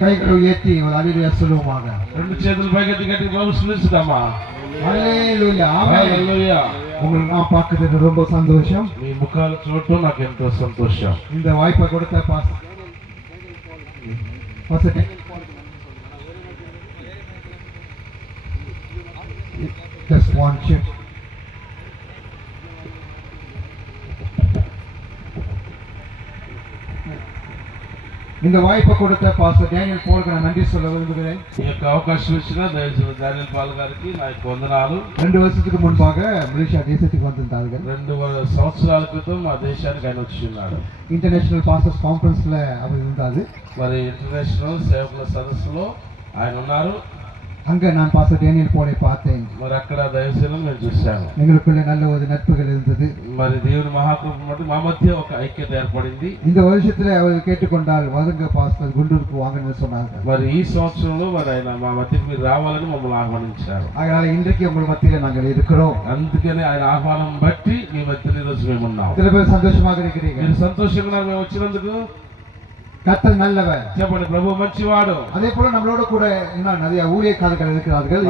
கைகளை உயர்த்தி அல்லேலூயா சொல்லுவோமாக. రెండు చేతులు పైకెత్తి గట్టి ప్రభువు స్తుతిద్దామా. హల్లెలూయా హల్లెలూయా. உங்களை நான் பார்க்கிறது ரொம்ப சந்தோஷம். మీ ముఖాలు చూడటం నాకు ఎంతో సంతోషం. இந்த வாய்ப்பை கொடுத்த பாஸ்டர் just one chip. இந்த வாய்ப்பை கொடுத்த பாஸ்டர் டேனியல் பாலுக்கு நான் நன்றி சொல்ல விரும்புகிறேன். ఈ యొక్క అవకాశం ఇచ్చిన దయచేసి డానియల్ పాల్ గారికి నా యొక్క వందనాలు. 2 வருஷத்துக்கு முன்பாக மலேசியா தேசத்துக்கு வந்திருந்தார்கள். 2 సంవత్సరాల క్రితం మా దేశానికి ఆయన వచ్చి ఉన్నాడు. ఇంటర్నేషనల్ పాస్టర్స్ కాన్ఫరెన్స్ல அவர் இருந்தாரு. మరి ఇంటర్నేషనల్ సేవకుల సదస్సులో ఆయన ఉన్నారు. அங்க நான் பாஸ்டர் டேனியல் பாலை பார்த்தேன். మరి అక్కడ దైవసేవను నేను చూశాను. எங்களுக்குள்ள நல்ல ஒரு நட்புகள் இருந்தது. మరి దేవుని మహాకృప బట్టి మా మధ్య ఒక ఐక్యత ఏర్పడింది. இந்த வருஷத்துல அவர் கேட்டுக்கொண்டால் வருங்க பாஸ்டர் గుంటూరుకు வாங்கன்னு சொன்னாங்க. మరి ఈ సంవత్సరంలో మరి ఆయన మా మధ్యకి మీరు రావాలని మమ్మల్ని ఆహ్వానించారు. அதனால இன்றைக்கு உங்கள் மத்தியில நாங்கள் இருக்கிறோம். అందుకనే ఆయన ఆహ్వానం బట్టి మీ మధ్యలో ఈరోజు మేము ఉన్నాం. சில பேர் சந்தோஷமாக இருக்கிறீங்க. మీరు సంతోషంగా మేము వచ్చినందుకు கர்த்தர் நல்லவர். చెప్పండి ప్రభు మంచివాడు. அதே போல நம்மளோட கூட இன்னும் நிறைய ஊழியக்காரர்கள் இருக்கிறார்கள்.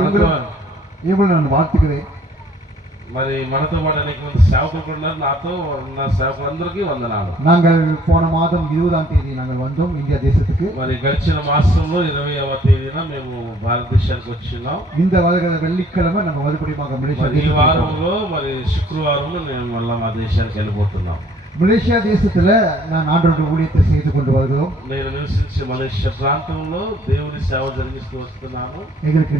இவங்களும் நான் வாழ்த்துக்கிறேன். మరి మనతో పాటు అనేక మంది సేవకులు కూడా ఉన్నారు. నాతో ఉన్న సేవకులందరికీ వందనాలు. நாங்கள் போன மாதம் 20ஆம் தேதி நாங்கள் வந்தோம் இந்தியா தேசத்துக்கு. మరి గడిచిన మాసంలో 20వ తేదీన మేము భారతదేశానికి వచ్చినాం. இந்த வருகிற வெள்ளிக்கிழமை நம்ம மறுபடியும் மலேசியா ఈ వారంలో మరి శుక్రవారంలో నేను మళ్ళా మా దేశానికి వెళ్ళిపోతున్నాం. மலேசியா தேசத்துல நான் ஆண்டவருடைய ஊழியத்தை செய்து கொண்டு வருகிறோம். నేను నివసించే మలేషియా ప్రాంతంలో దేవుని సేవ జరిగిస్తూ వస్తున్నాను. எங்களுக்கு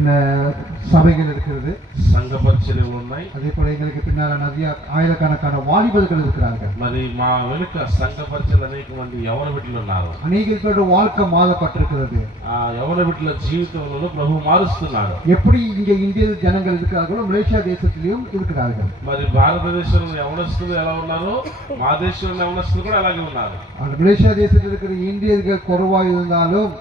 சபைகள் இருக்கிறது, సంఘ పరిచర్యలు ఉన్నాయి. அதே போல எங்களுக்கு பின்னால நிறைய ஆயிரக்கணக்கான வாலிபர்கள் இருக்கிறார்கள். మరి మా వెనుక సంఘ పరిచర్యలు అనేక మంది యవన బిడ్డలు ఉన్నారు. அநேகர்களுடைய வாழ்க்கை மாறப்பட்டிருக்கிறது. ఆ యవన బిడ్డల జీవితంలో ప్రభు మారుస్తున్నాడు. எப்படி இங்க இந்திய ஜனங்கள் இருக்கிறார்களோ மலேசியா தேசத்திலும் இருக்கிறார்கள். మరి భారతదేశంలో యవనస్తులు ఎలా ఉన్నారో మా దేశంలో యవనస్తులు కూడా అలాగే ఉన్నారు. மலேசியா தேசத்தில் இருக்கிற இந்தியர்கள் குறைவா இருந்தாலும்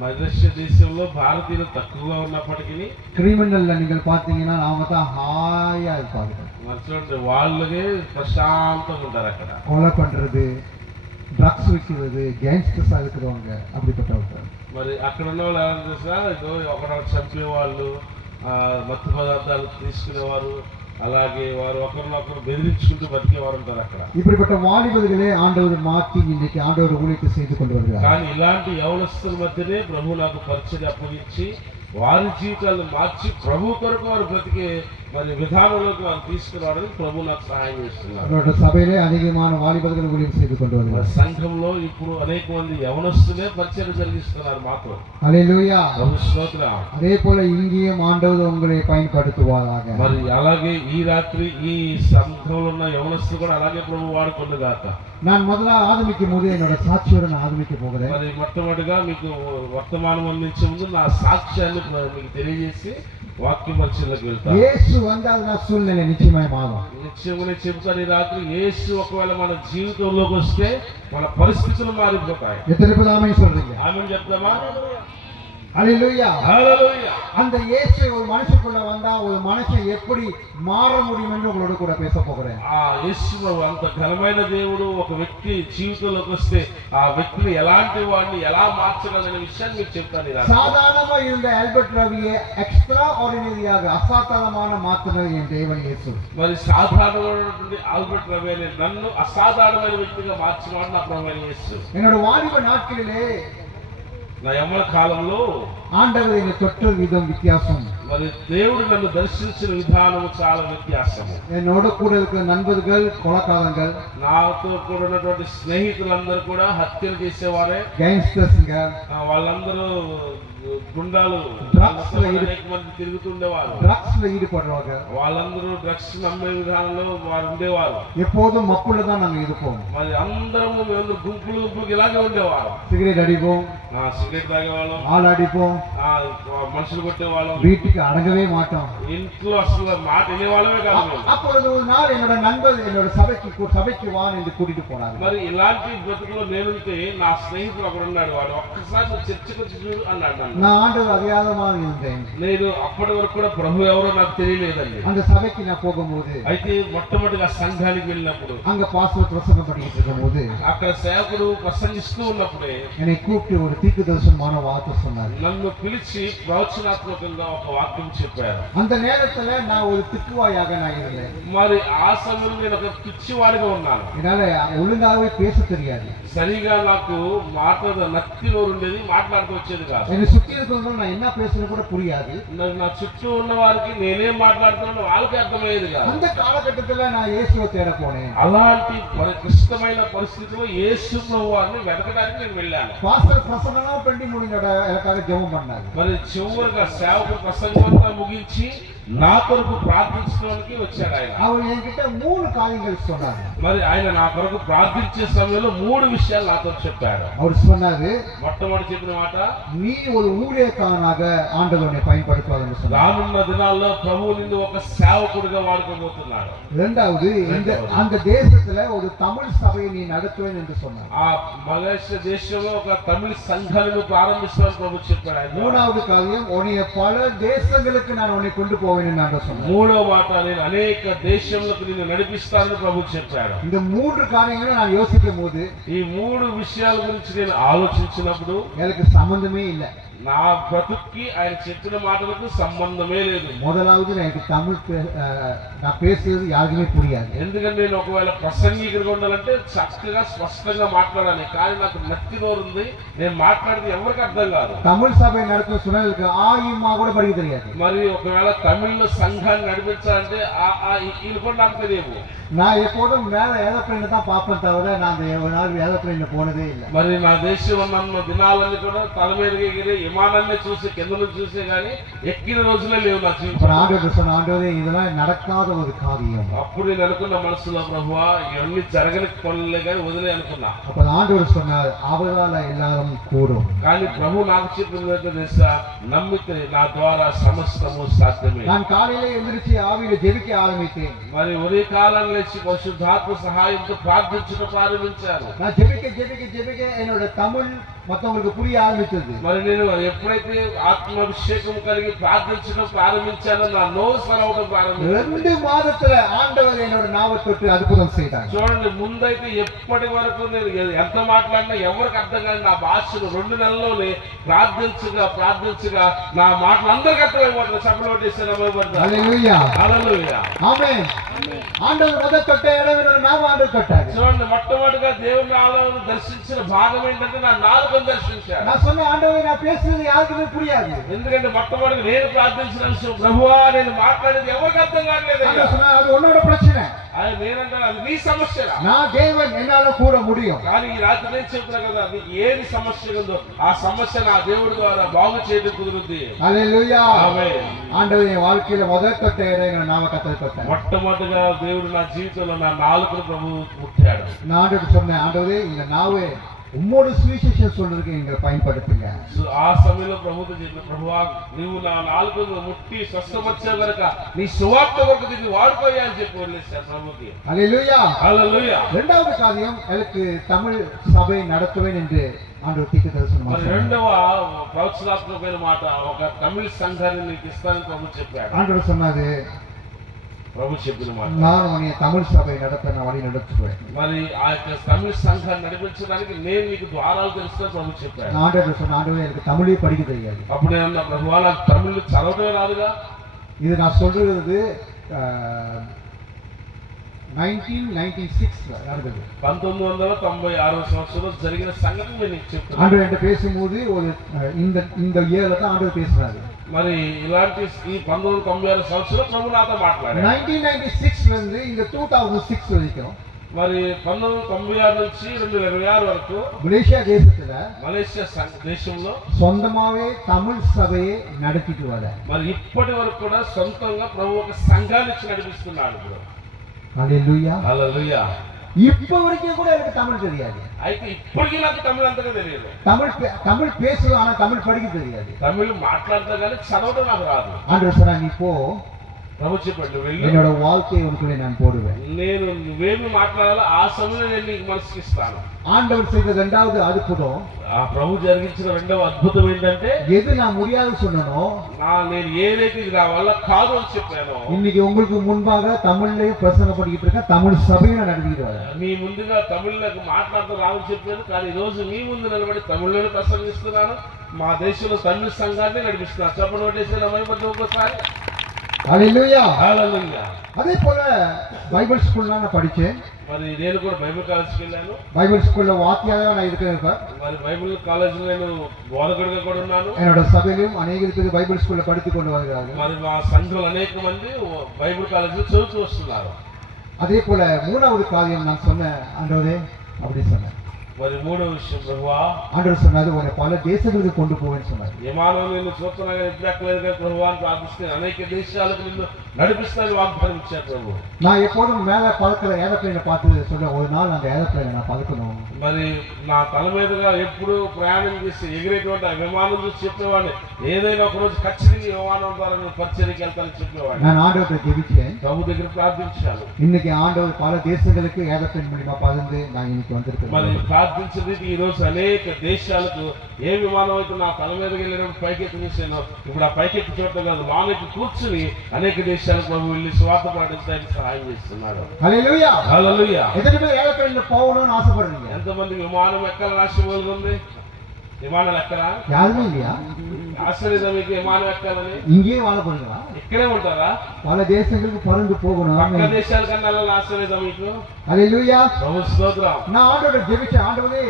మలేషియా దేశంలో భారతీయులు తక్కువగా ఉన్నప్పటికీ கிரிமினல்ல நீங்கள் பார்த்தீங்கன்னா அவங்க தான் ஹாயா இருப்பாங்க. మరి చూడండి వాళ్ళే ప్రశాంతంగా ఉంటారు. అక్కడ கொலை பண்றது, ட்ரக்ஸ் விற்கிறது, கேங்ஸ்டர்ஸா இருக்கிறவங்க அப்படிப்பட்டவங்க. మరి అక్కడ ఉన్న వాళ్ళు ఎలా చేసినా ఒకరు చంపేవాళ్ళు, మత్తు పదార్థాలు తీసుకునేవారు, అలాగే వారు ఒకరినొకరు బెదిరించుకుంటూ బతికేవారు ఉంటారు అక్కడ. இப்படிப்பட்ட வாலிபர்களே ஆண்டவர் மாற்றி இன்னைக்கு ஆண்டவர் ஊழியத்தை செய்து கொண்டு வருகிறார். కానీ ఇలాంటి యవనస్తుల మధ్యనే ప్రభు నాకు పరిచయం అప్పగించి వారి జీవితాలను మార్చి ప్రభు కొరకు వారు బ్రతికే మరి విధానంలోకి వారు తీసుకురావడానికి ప్రభు నాకు సహాయం చేస్తున్నారు. సభలో அதிகமான வாலிபர்கள் ஊழியம் செய்து கொண்டு வருகிறார். సంఘంలో ఇప్పుడు అనేక మంది యవనస్తులే పరిచయం జరిగిస్తున్నారు మాతో. హల్లెలూయా. ప్రభు స్తోత్రం. அதே போல இங்கேயும் ஆண்டவர் உங்களை பயன்படுத்துவாராக. మరి అలాగే ఈ రాత్రి ఈ సంఘంలో ఉన్న యవనస్తులు కూడా అలాగే ప్రభు వాడుకొనుగాక. நான் முதல்ல ஆரம்பிக்கும் போது என்னோட சாட்சியோட நான் ஆரம்பிக்க போகிறேன். మరి మొట్టమొదటిగా మీకు వర్తమానం అందించే ముందు నా సాక్ష్యాన్ని మీకు తెలియజేసి వాక్య పరిచయలోకి వెళ్తాను. యేసు வந்தால் నా సూழ்நிலை నిశ్చయమై మారు. నిశ్చయమనే చెప్తాను. ఈ రాత్రి యేసు ఒకవేళ మన జీవితంలోకి వస్తే మన పరిస్థితులు మారిపోతాయి. ఎత్తడి ఆమేన్ சொல்றீங்க? ఆమేన్ చెప్తామా? ஹல்லேலூயா. ஹல்லேலூயா. அந்த இயேசு ஒரு மனுஷனுக்குள்ள வந்தா ஒரு மனுஷன் எப்படி மாற முடியும் என்று உங்களோட கூட பேச போகிறேன். ఆ యేసు అంత ఘనమైన దేవుడు ఒక వ్యక్తి జీవితంలోకి వస్తే ఆ వ్యక్తిని ఎలాంటి వాడిని ఎలా మార్చగలనే విషయాన్ని మీకు చెప్తాను. சாதாரணமா இருந்த ஆல்பர்ட் ரவியை எக்ஸ்ட்ரா ஆர்டினரியாக அசாதாரணமான மாத்தினர் என் தேவன் இயேசு. మరి సాధారణమైనటువంటి ఆల్బర్ట్ రవి అనే నన్ను అసాధారణమైన వ్యక్తిగా మార్చినవాడు నా ప్రభువైన యేసు. என்னோட வாலிப நாட்களிலே నా యవ్వన కాలంలో ஆண்டவர் என்னை தொட்ட விதம் வித்தியாசம். మరి దేవుడు నన్ను దర్శించిన విధానం చాలా వ్యత్యాసము. என்னோட கூட இருக்கிற நண்பர்கள் கொலைகாரங்கள், నాతో కూడా ఉన్నటువంటి స్నేహితులందరూ కూడా హత్యలు చేసేవారే, గ్యాంగ్స్టర్స్ங்க, వాళ్ళందరూ గుండాలు, అనేక మంది తిరుగుతుండేవారు. డ్రగ్స్లో ஈடுபடுறவங்க, వాళ్ళందరూ డ్రగ్స్ నమ్మే విధానంలో వారు ఉండేవారు. எப்போதும் மப்புல தான் நாங்க இருப்போம். మరి అందరము మేము గుంపులు గుంపులు ఇలాగే ఉండేవారు. సిగరెట్ అడిపోం, సిగరెట్ తాగేవాళ్ళం, ఆల్ అడిపోం, మనుషులు కొట్టేవాళ్ళం, వీటికి வீட்டுக்கு அடங்கவே மாட்டோம். ఇంట్లో అసలు మాట వినేవాళ్ళమే కాదు మేము. அப்பொழுது ஒரு நாள் என்னோட நண்பர் என்னோட சபைக்கு வா என்று கூட்டிட்டு போனாங்க. మరి ఇలాంటి బ్రతుకులో నేనుంటే నా స్నేహితుడు ఒకడు ఉన్నాడు, వాడు ఒక్కసారి నువ్వు చర్చకు వచ్చి చూడు అన్నాడు నన్ను. நான் ஆண்டவர் அறியாதமாக இருந்தேன். నేను అప్పటి వరకు కూడా ప్రభు ఎవరో నాకు తెలియలేదండి. அந்த சபைக்கு நான் போகும்போது అయితే మొట్టమొదటిగా సంఘానికి వెళ్ళినప్పుడు அங்க பாஸ்டர் பிரசங்கம் பண்ணிட்டு இருக்கும்போது అక్కడ సేవకుడు ప్రసంగిస్తూ ఉన్నప్పుడే என்னை கூப்பிட்டு ஒரு தீர்க்கதரிசனமான வார்த்தை சொன்னார். నన్ను పిలిచి ప్రవచనాత్మకంగా ఒక వాక్యం చెప్పారు. அந்த நேரத்துல நான் ஒரு திக்குவாயாக நான் இருந்தேன். మరి ఆ సమయంలో నేను ఒక పిచ్చివాడిగా ఉన్నాను. என்னால ஒழுங்காகவே பேச தெரியாது. సరిగా నాకు మాట్లాడ నత్తి నోరు ఉండేది, మాట్లాడుతూ వచ్చేది కాదు. என்னை சுத்தி இருக்கிறவங்க நான் என்ன பேசுறது கூட புரியாது. నా చుట్టూ ఉన్న వారికి నేనేం మాట్లాడుతున్నానో వాళ్ళకి అర్థమయ్యేది కాదు. அந்த காலகட்டத்துல நான் இயேசுவை தேட போனேன். అలాంటి క్లిష్టమైన పరిస్థితిలో యేసు ప్రభువాన్ని వెతకడానికి నేను వెళ్ళాను. பாஸ்டர் பிரசங்கம் பண்ணி முடிஞ்சோட எனக்காக ஜெபம் பண்ணாரு. మరి చివరిగా సేవకుడు ప్రసంగం అంతా ముగించి నా కొరకు ప్రార్థించడానికి వచ్చాడు ఆయన. அவர் என்கிட்ட 3 காரியங்கள் சொன்னாரு. మరి ఆయన నా కొరకు ప్రార్థించే సమయంలో 3 విషయాలు నాతో చెప్పాడు. அவர் சொன்னாரு, మొట్టమొదటి చెప్పిన మాట, நீ ஒரு ஊழியக்காரனாக ஆண்டவரை பயன்படுத்துவார்னு சொன்னார். రానున్న దినాల్లో ప్రభువు నిన్ను ఒక సేవకుడిగా వాడుకోబోతున్నాడు. இரண்டாவது, அந்த தேசத்துல ஒரு தமிழ் சபையை நீ நடத்துவேன் என்று சொன்னார். ఆ మలేషియా దేశంలో ఒక తమిళ సంఘాలను ప్రారంభిస్తానని ప్రభు చెప్పాడు ఆయన. மூணாவது காரியம், உன்னை பல தேசங்களுக்கு நான் உன்னை கொண்டு போவேன் என்று சொன்னார். మూడో మాట, నేను అనేక దేశంలోకి నిన్ను నడిపిస్తానని ప్రభు చెప్పాడు. இந்த 3 காரியங்களும் நான் யோசிக்கும் போது ఈ 3 విషయాల గురించి నేను ఆలోచించినప్పుడు எனக்கு சம்பந்தமே இல்லை. నా బ్రతుక్కి ఆయన చెప్పిన మాటలకు సంబంధమే లేదు. முதலாவது, எனக்கு தமிழ் நான் பேசுறது யாருக்குமே புரியாது. ఎందుకంటే నేను ఒకవేళ ప్రసంగికుడిగా ఉండాలంటే చక్కగా స్పష్టంగా మాట్లాడాలి, కానీ నాకు నత్తి నోరుంది, నేను మాట్లాడితే ఎవరికి అర్థం కాదు. தமிழ் சபை நடத்தும் சுனலுக்கு ஆயுமா கூட படிக்க தெரியாது. మరి ఒకవేళ తమిళ్లో సంఘాన్ని నడిపించాలంటే వీళ్ళు కూడా నాకు తెలియవు. நான் எப்போதும் மேல ஏரோப்ளைன் தான் பார்ப்பேன் தவிர நான் அந்த நாள் ஏரோப்ளைன்ல போனதே இல்லை. మరి నా దేశం ఉన్న దినాలన్నీ కూడా తల మీద ఎగిరి విమానాన్ని చూసి కింద నుంచి చూసే కానీ ఎక్కిన రోజులే లేవు నా జీవితం. ஆண்டவர் சொன்ன, ஆண்டவரே இதெல்லாம் நடக்காத ஒரு காரியம். అప్పుడు నేను అనుకున్న మనసులో, ప్రభువా ఇవన్నీ జరగని పనులే కానీ వదిలే అనుకున్నా. அப்ப ஆண்டவர் சொன்னார், அவரால எல்லாரும் கூடும். కానీ ప్రభు నాకు చెప్పింది ఏంటో తెలుసా, నమ్మితే నా ద్వారా సమస్తము సాధ్యమే. நான் காலையில எந்திரிச்சு ஆவியில ஜெபிக்க ஆரம்பித்தேன். మరి ఉదయ కాలంలో లేచి పరిశుద్ధాత్మ సహాయంతో ప్రార్థించడం ప్రారంభించాను. நான் ஜெபிக்க என்னோட தமிழ் மற்றவங்களுக்கு புரிய ஆரம்பிச்சது. మరి నేను ఎప్పుడైతే ఆత్మాభిషేకం కలిగి ప్రార్థించడం ప్రారంభించానో నా నోరు సరవడం ప్రారంభించాను. 2 మాదத்துல ఆండவர் என்னோட నావత్ தொட்டு అద్భుతం செய்தார். చూడండి, ముందైతే ఎప్పటి వరకు నేను ఎంత మాట్లాడినా ఎవరికి అర్థం కాదు నా భాషను 2 నెలల్లోనే ప్రార్థించగా నా మాటలు అందరికీ అర్థమైపోతుంది. సభలో హల్లెలూయా, హల్లెలూయా, ఆమేన్. ఆండவர் మొదట తొట్ట ఇடம் என்னோட నావ ఆండவர் తొట్టారు. చూడండి, మొట్టమొదటిగా దేవుని ఆలయాన్ని దర్శించిన భాగం ఏంటంటే నా నాలుకను దర్శించాడు. நான் சொன்ன ఆండవరే நான் பேசுறது யாருக்குமே புரியாது. ఎందుకంటే మొట్టమొదటిగా నేను ప్రార్థించిన విషయం, ప్రభువా నేను మాట్లాడేది ఎవరికి అర్థం కావట్లేదు. அது உன்னோட பிரச்சனை. అది నేనంటాను, అది నీ సమస్య. நான் தேவன் என்னால கூட முடியும். కానీ ఈ రాత్రి నేను చెప్తున్నా కదా, నీకు ఏది సమస్య ఉందో ఆ సమస్య నా దేవుడి ద్వారా బాగు చేయడం కుదురుద్ది. హల్లెలూయా, ఆమేన్. ఆండవర్ என் வாழ்க்கையில முதல் தொட்ட இடம் என்னோட నావ கத்தர் தொட்டார். మొట్టమొదటిగా దేవుడు నా జీవితంలో నా నాలుకను ప్రభు ముట్టాడు. நான் ஆண்டவருக்கு சொன்னேன், ஆண்டவரே இந்த நாவே உம்மோட சுவிசேஷம் சொல்றதுக்கு எங்களை பயன்படுத்துங்க. ఆ సమయంలో ప్రభుతో చెప్పిన, ప్రభువా నువ్వు నా నాలుకను ముట్టి స్వస్థపరిచావు కనుక నీ సువార్త వరకు దీన్ని వాడుకోయా అని చెప్పి వదిలేశాను ప్రభుకి. ஹல்லேலூயா, హల్లెలూయా. இரண்டாவது காரியம், எனக்கு தமிழ் சபை நடத்துவேன் என்று ஆண்டவர் தீர்க்கதரிசனம் మరి சொன்னார். రెండవ ప్రవచనాత్మకమైన మాట, ఒక తమిళ సంఘాన్ని నీకు ఇస్తానని ప్రభు చెప్పాడు. ஆண்டவர் சொன்னாரு, ప్రభు చెప్పిన మాట, நான் உன்னை தமிழ் சபை நடத்த நான் வழி நடத்துவேன். మరి ఆ యొక్క తమిళ సంఘాన్ని నడిపించడానికి నేను నీకు ద్వారాలు తెలుస్తాను ప్రభు చెప్పాడు. ஆண்டவர் சொன்ன, ஆண்டவரே எனக்கு தமிழே படிக்க தெரியாது. అప్పుడు నేను ప్రభువా నాకు తమిళ్ చదవటమే రాదుగా. இது நான் சொல்றது 1996 நடந்தது. 1996 సంవత్సరంలో జరిగిన సంఘటన నేను నీకు చెప్తాను. ஆண்டவர் என்கிட்ட பேசும்போது ஒரு இந்த இயர்ல தான் ஆண்டவர் பேசுறாரு. మరి ఇలాంటి ఈ 1996 సంవత్సరంలో ప్రభు నాతో మాట్లాడారు. 1996 இருந்து இந்த 2006 வரைக்கும், మరి 1996 నుంచి 2026 వరకు மலேசியா தேசத்துல మలేషియా దేశంలో சொந்தமாவே தமிழ் சபையை நடத்திட்டு வர. మరి ఇప్పటి వరకు కూడా సొంతంగా ప్రభు ఒక సంఘాన్ని ఇచ్చి నడిపిస్తున్నాడు. హల్లెలూయా, హల్లెలూయా. இப்ப வரைக்கும் கூட எனக்கு தமிழ் தெரியாது. అయితే ఇప్పటికీ నాకు తమిళ అంతగా తెలియదు. தமிழ் பேசுவேன், ஆனா தமிழ் படிக்க தெரியாது. తమిళ మాట్లాడతా కానీ చదవడం నాకు రాదు. ஆண்டவர் சொன்னா, நீ போ, ప్రభు చెప్పండి వెళ్ళు, என்னோட வாழ்க்கையை உனக்குள்ளே நான் போடுவேன். నేను నువ్వేమి మాట్లాడాలో ఆ సమయంలో నేను నీకు మనసుకి ఇస్తాను. ஆண்டவர் செய்த இரண்டாவது அற்புதம், ఆ ప్రభు జరిగించిన రెండవ అద్భుతం ఏంటంటే, எது நான் முடியாது சொன்னனோ నేను ఏదైతే ఇది నా వల్ల కాదు అని చెప్పానో, இன்னைக்கு உங்களுக்கு முன்பாக தமிழ்லயும் பிரசங்கப்படிக்கிட்டு இருக்கேன், தமிழ் சபையும் நான் நடத்திக்கிட்டு வரேன். మీ ముందుగా తమిళకు మాట్లాడతా రావని చెప్పాను, కానీ ఈ రోజు మీ ముందు నిలబడి తమిళలో ప్రసంగిస్తున్నాను. మా దేశంలో తమిళ సంఘాన్ని నడిపిస్తున్నాను. చెప్పండి ఒకటేసి నమ్మబడ్డ ఒకసారి. హల్లెలూయా. హల్లెలూయా. அதே போல பைபிள் ஸ்கூல்ல நான் படிச்சேன். మరి నేను కూడా బైబిల్ కాలేజీకి వెళ్ళాను. பைபிள் ஸ்கூல்ல வாத்தியாரா நான் இருக்கேன். మరి బైబిల్ కాలేజీలో నేను బోధకుడిగా కూడా ఉన్నాను. என்னோட சபையிலும் அநேக பேர் பைபிள் ஸ்கூல்ல படித்து கொண்டு வருகிறார்கள். మరి మా సంఘంలో అనేక మంది బైబిల్ కాలేజీలో చదువుతూ వస్తున్నారు. அதே போல மூணாவது காரியம் நான் சொன்னேன், ஆண்டவரே அப்படி சொன்னேன். మరి మూడో విషయం, ప్రభువా, ஆண்டவர் சொன்னாரு, உன்னை பல தேசங்களுக்கு கொண்டு போவேன்னு சொன்னார். విమానం నిన్ను చూస్తున్నాగా ఎక్కలేదు కదా ప్రభువా అని ప్రార్థిస్తే అనేక దేశాలకు నిన్ను నడిపిస్తాను వాగ్దానం ఇచ్చారు ప్రభు. நான் எப்போதும் மேல பறக்கிற ஏரோப்ளேனை பார்த்து சொல்ல, ஒரு நாள் அந்த ஏரோப்ளேனை நான் பறக்கணும். మరి నా తల మీదుగా ఎప్పుడు ప్రయాణం చేసి ఎగిరేటువంటి ఆ విమానం చూసి చెప్పేవాడిని, ఏదైనా ఒక రోజు ఖచ్చితంగా ఈ విమానం ద్వారా నేను పరిచర్యకి వెళ్తానని చెప్పేవాడిని. நான் ஆண்டவர்கிட்ட ஜெபிச்சேன். ప్రభు దగ్గర ప్రార్థించాను. இன்னைக்கு ஆண்டவர் பல தேசங்களுக்கு ஏரோப்ளேன் மூலியமா பறந்து நான் இன்னைக்கு வந்திருக்கேன். మరి ప్రార్థించింది ఈ రోజు అనేక దేశాలకు ఏ విమానం అయితే నా తల మీదకి వెళ్ళినప్పుడు పైకెత్తి చూసానో, ఇప్పుడు ఆ పైకెత్తి చూడటం కాదు, లోనికి కూర్చుని అనేక దేశాలకు ప్రభు వెళ్ళి స్వార్థ పాటించడానికి సహాయం చేస్తున్నాడు. హల్లెలూయా. హల్లెలూయా. எத்தனை பேர் ஏரோப்ளேன்ல போகணும்னு ஆசைப்படுறீங்க? ఎంతమంది విమానం ఎక్కాలని ఆశ ఉంది? విమానాలు ఎక్కరా? யாருமே இல்லையா? ఆశ్చర్యం మీకు విమానం ఎక్కాలని. இங்கேயே வாழ போறீங்களா? ఇక్కడే ఉంటారా? பல தேசங்களுக்கு பறந்து போகணும். పక్క దేశాల కన్నా వెళ్ళాలని ఆశ్చర్యం మీకు? ஹல்லேலூயா. ప్రభు స్తోత్రం. நான் ஆண்டவரை ஜெபிச்சேன், ஆண்டவரே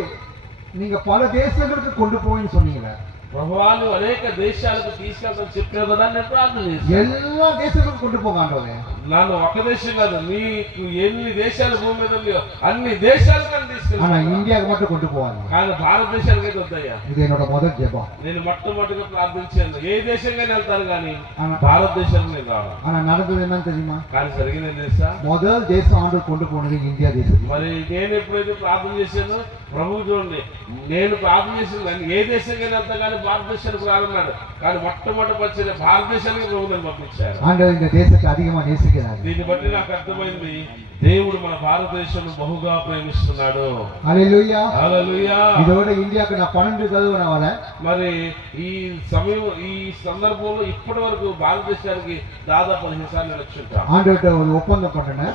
நீங்க பல தேசங்களுக்கு கொண்டு போவேன்னு சொன்னீங்க. ప్రభువా నువ్వు అనేక దేశాలకు తీసుకెళ్తాను చెప్పావు కదా, నేను ప్రార్థన చేశాను. எல்லா தேசங்களுக்கும் கொண்டு போங்க ஆண்டவரே. నన్ను ఒక దేశం కాదు, నీకు ఎన్ని దేశాలు భూమి మీద ఉన్నాయో అన్ని దేశాలకు ஆனா తీసుకెళ్తాను. இந்தியாவுக்கு மட்டும் கொண்டு போவாங்க. కానీ భారతదేశానికైతే వద్దయ్యా. இது என்னோட முதல் ஜெபம். నేను మొట్టమొదటిగా ప్రార్థించాను, ఏ దేశంగానే వెళ్తాను కానీ ஆனா- భారతదేశానికి నేను రాను. ஆனா நடந்தது என்னன்னு தெரியுமா? కానీ జరిగింది తెలుసా? முதல் தேசம் ஆண்டவர் கொண்டு போனது இந்தியா தேசம். మరి నేను ఎప్పుడైతే ప్రార్థన చేశానో, ప్రభువు చూడండి, నేను ప్రార్థన చేసిన ఏ దేశంగానే వెళ్తా కానీ భారతదేశానికి రానున్నాడు. కానీ మొట్టమొదటి పరిచయం భారతదేశానికి ప్రభు నన్ను పంపించారు. ஆண்டவர் இந்த தேசத்தை அதிகமா நேசிக்கிறார். దీన్ని బట్టి నాకు అర్థమైంది, దేవుడు మన భారతదేశం బహుగా ప్రేమిస్తున్నాడు. ஹல்லேலூயா. హల్లెలూయా. இதோட இந்தியாவுக்கு நான் 12 தடவை நான் வரேன். మరి ఈ సమయం ఈ సందర్భంలో ఇప్పటి వరకు భారతదేశానికి దాదాపు 15 సార్లు వచ్చుంటాం. ஆண்டவர்கிட்ட ஒரு ஒப்பந்தம் பண்ணேன்.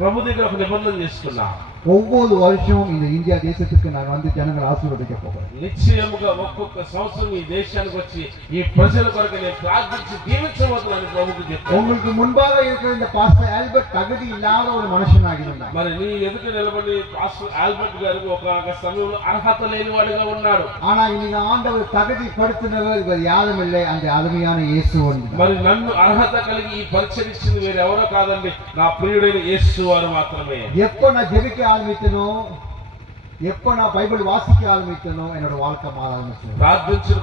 ప్రభు దగ్గర ఒక నిబంధన చేసుకున్నా, ஒவ்வொரு வருஷமும் இந்த இந்தியா தேசத்துக்கு நான் வந்து ஜனங்களை ஆசீர்வதிக்க போகிறேன். నిశ్చయముగా ఒక్కొక్క సంవత్సరం ఈ దేశానికి వచ్చి ఈ ప్రజల కొరకు నేను ప్రార్థించి దీవించబోతున్నాను ప్రభుకు చెప్పాను. உங்களுக்கு முன்பாக இருக்கிற இந்த பாஸ்டர் ஆல்பர்ட் தகுதி இல்லாத ஒரு மனுஷனாக இருந்தார். మరి నీ ఎదుట నిలబడి పాస్టర్ ఆల్బర్ట్ గారు ఒక సమయంలో అర్హత లేని వాడిగా ఉన్నాడు. ஆனா இன்னைக்கு ஆண்டவர் தகுதி படுத்தினவர் இவர் யாரும் இல்லை, அந்த அருமையான இயேசு ஒன்று. మరి నన్ను అర్హత కలిగి ఈ పరిచయం ఇచ్చింది వేరెవరో కాదండి, నా ప్రియుడైన యేసు వారు మాత్రమే. எப்போ நான் ஜெபிக்க ஆரம்பித்தனோ, எப்போ நான் பைபிள் வாசிக்க ஆரம்பித்தனோ, என்னோட வாழ்க்கை மாற ஆரம்பிச்சது.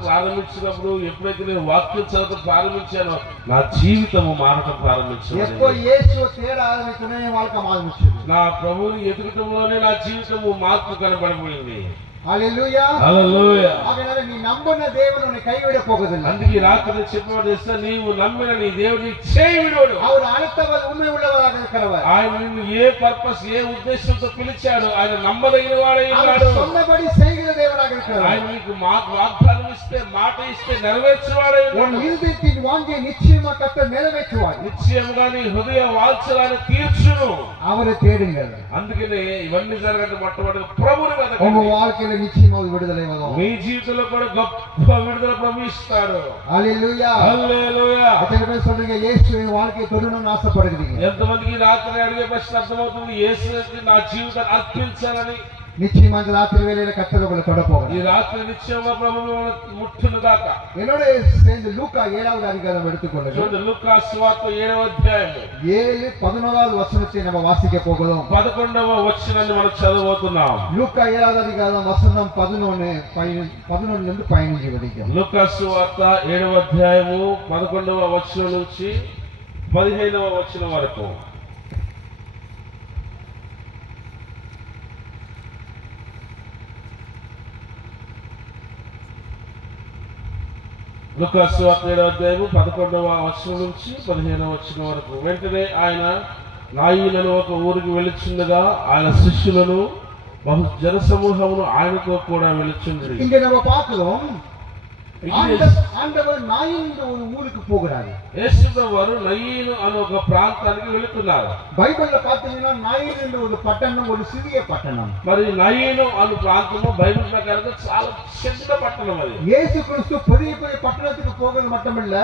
ప్రారంభించినప్పుడు ఎప్పుడైతే నేను వాక్యం చదవడం ప్రారంభించానో నా జీవితము మారటం ప్రారంభించింది. எப்போ இயேசுவை தேட ஆரம்பித்தனோ என் வாழ்க்கை மாற ஆரம்பிச்சது. నా ప్రభువుని ఎదుగుటంలోనే నా జీవితము మార్పు కనబడిపోయింది. ஹல்லேலூயா. హల్లెలూయా. ஆகையால நீ நம்பின தேவன் உன்னை கைவிட போவதில்லை. అందుకే రాత్రి చెప్పేవాడు తెలుసా, నీవు నమ్మిన నీ దేవుడిని చేయి విడోడు. அவர் அழைத்தவர் உண்மை உள்ளவராக இருக்கிறவர். ఆయన నిన్ను ఏ పర్పస్ ఏ ఉద్దేశంతో పిలిచాడు ఆయన నమ్మదగిన వాడై ఉన్నాడు. அவர் சொன்னபடி செய்கிற தேவனாக இருக்கிறவர். ఆయన నీకు వాగ్దానం ఇస్తే మాట ఇస్తే నెరవేర్చేవాడై உன் ఉన్నాడు. இருதயத்தின் வாஞ்சையை நிச்சயமா கர்த்தர் நிறைவேற்றுவார். నిశ్చయముగా నీ హృదయ వాంఛలను తీర్చును. அவரை தேடுங்கள். అందుకనే ఇవన్నీ జరగడం మొట్టమొదటి ప్రభువుని உங்க వెతకండి. வாழ்க்கையில நிச்சயமா ஒரு விடுதலை வரும். మీ జీవితంలో కూడా గొప్ప విడుదల ప్రభు ఇస్తాడు. ஹல்லேலூயா. హల్లెలూయా. எத்தனை பேர் சொல்றீங்க இயேசு என் வாழ்க்கையை தொடரணும்னு ஆசைப்படுகிறீங்க? ఎంతమందికి రాత్రి అడిగే ప్రశ్న అర్థమవుతుంది, యేసుకి నా జీవితాన్ని అర్పించాలని. நிச்சயமா இந்த ராத்திரி வேளையில கர்த்தர் உங்களை தொட ఈ போகிறார். రాత్రి నిశ్చయంగా ప్రభు ముట్టును దాకా. என்னோட சேர்ந்து லூக்கா 7வது அதிகாரம் எடுத்துக்கொள்ளுங்க. చూడండి లూకా సువార్త 7వ అధ్యాయం 7:11வது வசனத்தை நம்ம வாசிக்க போகிறோம். 11వ వచనాన్ని మనం చదవబోతున్నాం. லூக்கா 7வது அதிகாரம் வசனம் 11 నుండి 15 వరకు. లూకా సువార్త 7వ అధ్యాయము 11వ వచనం నుంచి 15వ వచనం వరకు. లూకాసు వార్త 7వ అధ్యాయము 11వ వచనం నుంచి 15వ వచనం వరకు. వెంటనే ఆయన నాయీలను ఒక ఊరికి వెళ్ళుచుండగా ఆయన శిష్యులను బహు జన సమూహమును ఆయనతో కూడా వెళ్ళుచుండ్రి. இங்க நம்ம பார்க்கிறோம், ஆண்டவர் நாயின் ஒரு ஊருக்கு போகிறாரு. యేసువారు నయీను అనే ఒక ప్రాంతానికి వెళుతున్నారు. బైబిల్లో பார்த்தீங்கன்னா నాయిన్ என்ற ஒரு పట్టణం ஒரு சிறிய పట్టణం. మరి నయీను అనే ప్రాంతము బైబిల్ ప్రకారంగా చాలా చిన్న పట్టణం అది. இயேசு கிறிஸ்து பெரிய பெரிய పట్టణத்துக்கு போகிறது மட்டுமல்ல,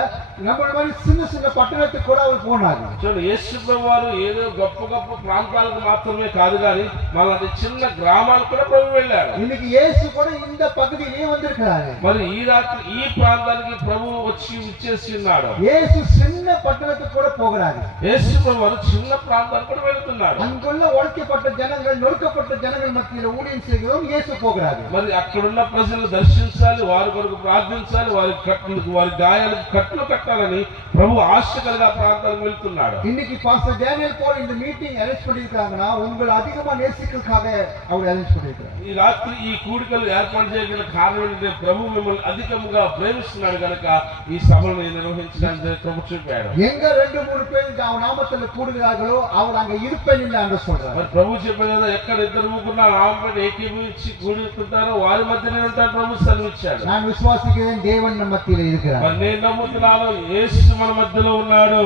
நம்மள மாதிரி சின்ன சின்ன పట్టణத்துக்கு కూడా அவர் போனாரு. చూడండి, యేసువారు ఏదో గొప్ప గొప్ప ప్రాంతాలకు మాత్రమే కాదు కానీ మళ్ళీ చిన్న గ్రామాలకు కూడా ప్రభు వెళ్ళారు. இன்னைக்கு இயேசு கூட இந்த பகுதியிலே வந்திருக்கிறாரு. మరి ఈ రాత్రి ఈ ప్రాంతానికి ప్రభు వచ్చి ఇచ్చేసి ఉన్నాడు. இயேசு சின்ன పట్టణத்துக்கு கூட போகிறாரு. యేసువారు చిన్న ప్రాంతానికి కూడా వెళ్తున్నారు. அங்குள்ள ஒடுக்கப்பட்ட ஜனங்கள், நொறுக்கப்பட்ட ஜனங்கள் மத்தியில ஊழியம் செய்கிறோம், இயேசு போகிறாரு. మరి అక్కడున్న ప్రజలు దర్శించాలి, వారి కొరకు ప్రార్థించాలి, వారి కట్లకు వారి గాయాలకు కట్లు కట్టాలని ప్రభు ఆశ కలిగి ఆ ప్రాంతానికి వెళ్తున్నాడు. இன்னைக்கு பாஸ்டர் டேனியல் போல் இந்த மீட்டிங் அரேஞ்ச் பண்ணிருக்காங்கன்னா உங்களை அதிகமா நேசிக்கிறதுக்காக அவர் அரேஞ்ச் பண்ணிருக்காரு. ఈ రాత్రి ఈ కూడికలు ఏర్పాటు చేయగల కారణం ఏంటంటే ప్రభు మిమ్మల్ని అధికంగా ప్రేమిస్తున్నాడు కనుక ఈ సభలను నిర్వహించడానికి ప్రభు చూపాడు. எங்க 2-3 பேர் அவன் நாமத்துல கூடுகிறார்களோ அவர் அங்க இருப்பேன் என்று சொல்றார். మరి ప్రభు చెప్పాడు కదా, ఎక్కడ ఇద్దరు ముగ్గురు నా నామముపై ఏకీభవించి కూడుతుంటారో వారి మధ్యనే ఉంటారు ప్రభు సెలవిచ్చాడు. நான் விசுவாசிக்கிறேன், தேவன் நம்ம மத்தியில இருக்கிறார். మరి నేను నమ్ముతున్నాను, యేసు మన మధ్యలో ఉన్నాడు.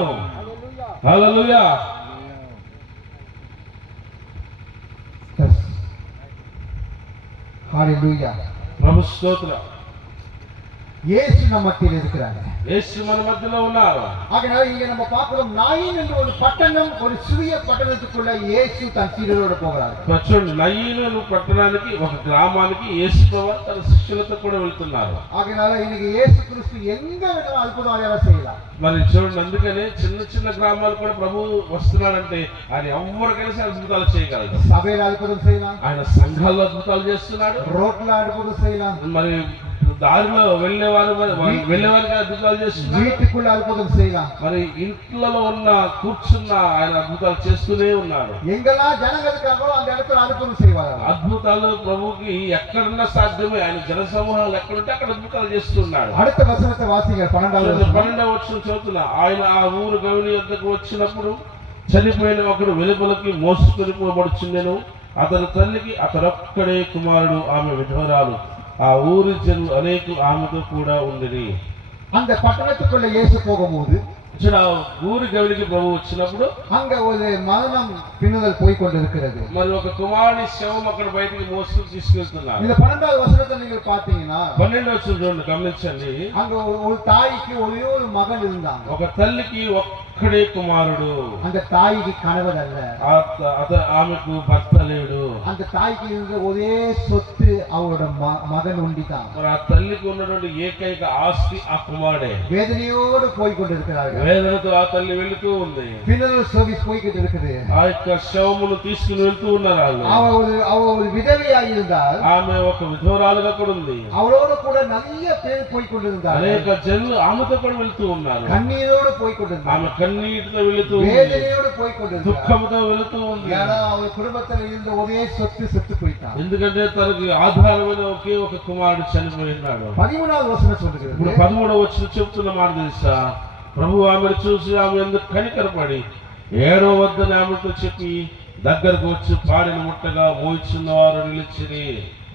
హల్లెలూయా. ஹalleluya. ప్రభు స్తోత్రం. இயேசு நம்ம மத்தியில இருக்கிறார். యేసు మన మధ్యలో ఉన్నారు. ஆகையால இங்க நம்ம பார்க்கிறோம், நாயின் என்ற ஒரு பட்டணம், ஒரு சிறிய பட்டணத்துக்குள்ள இயேசு தன் சீடரோடு போகிறார். చూడండి, నయీను పట్టణానికి ఒక గ్రామానికి యేసు ప్రభు తన శిష్యులతో కూడా వెళ్తున్నారు. ஆகையால இன்னைக்கு இயேசு கிறிஸ்து எங்க வேணாலும் அற்புதம் அடையாளம் செய்யலாம். మరి చూడండి, అందుకనే చిన్న చిన్న గ్రామాలు కూడా ప్రభు వస్తున్నాడంటే ఆయన ఎవరికైనా అద్భుతాలు చేయగలడు. சபையில அற்புதம் செய்யலாம், ఆయన సంఘాల్లో అద్భుతాలు చేస్తున్నాడు. ரோட்ல அற்புதம் செய்யலாம், మరి దారిలో వెళ్ళేవారికి అద్భుతాలు చేస్తున్నాడు. வீட்டுக்குள்ள அற்புதம் செய்யலாம். మరి ఇంట్లో ఉన్న కూర్చున్న ఆయన అద్భుతాలు చేస్తూనే ఉన్నాడు. எங்கெல்லாம் ஜனங்கள் இருக்காங்களோ அந்த இடத்துல அற்புதம் செய்வார். అద్భుతాలు ప్రభుకి ఎక్కడున్నా సాధ్యమే. ఆయన జన సమూహాలు ఎక్కడుంటే అక్కడ అద్భుతాలు చేస్తున్నాడు. அடுத்த வசனத்தை வாசிங்க, 12వ వచనం చదువుతున్నా. ఆయన ఆ ఊరు గవిని వద్దకు వచ్చినప్పుడు చనిపోయిన ఒకడు వెలుపలకి మోసుకొని పోబడుచుండెను. అతని తల్లికి అతడొక్కడే కుమారుడు, ఆమె విధవరాలు. ఆ ఊరి జనులు అనేక ఆమెతో కూడా ఉండిరి. அந்த பட்டணத்துக்குள்ள இயேசு போகும்போது ఊరి గవినికి ప్రభు వచ్చినప్పుడు அங்க ஒரு மரணம் பின்னுதல் போய் கொண்டிருக்கிறது. మరి ఒక కుమారుని శవం అక్కడ బయటికి మోసుకొని తీసుకెళ్తున్నారు. இந்த 12వ வசனத்தை நீங்க பாத்தீங்கன்னா 12వ వచనం చూడండి, గమనించండి. அங்க ஒரு தாய்க்கு ஒரே ஒரு மகன் இருந்தாங்க. ఒక తల్లికి ఒక్కడే కుమారుడు. அந்த தாய்க்கு கணவர் அல்ல, ఆమెకు భర్త లేడు. அந்த தாய்க்கு இருந்த ஒரே சொத்து அவரோட மகன் உண்டிதான். మరి ఆ తల్లికి ఉన్నటువంటి ఏకైక ఆస్తి ఆ కుమారుడే. வேதனையோடு போய் கொண்டிருக்கிறார்கள். వేదనతో ఆ తల్లి వెళుతూ ఉంది. ஃபினரல் சர்வீஸ் போய்கிட்டு இருக்குது. ఆ యొక్క శవమును తీసుకుని వెళ్తూ ఉన్నారు వాళ్ళు. அவ ஒரு விதவையாக இருந்தால், ఆమె ఒక విధవరాలుగా కూడా ఉంది. அவளோட கூட நிறைய பேர் போய் கொண்டிருந்தார்கள். అనేక జనులు ఆమెతో కూడా వెళ్తూ ఉన్నారు. கண்ணீரோடு போய் கொண்டிருந்தார்கள். ఆమె కన్నీటితో వెళుతూ ఉంది, வேதனையோடு போய் கொண்டிருந்தார்கள். దుఃఖంతో వెళుతూ ఉంది. ஏன்னா அவ குடும்பத்தில் இருந்த ஒரே சொத்து செத்து போயிட்டான். ఎందుకంటే తనకి ఆధారమైన ఒకే ఒక కుమారుడు చనిపోయినాడు. 13వ వచనం சொல்லுகிறது. ఇప్పుడు 13వ వచనం చెప్తున్న మాట తెలుసా? ప్రభు ఆమెను చూసి ఆమె ఎందుకు కనికరపడి ఏడో వద్దని ఆమెతో చెప్పి దగ్గరకు వచ్చి పాడిన ముట్టగా మోయిచున్నవారు నిలిచిరి.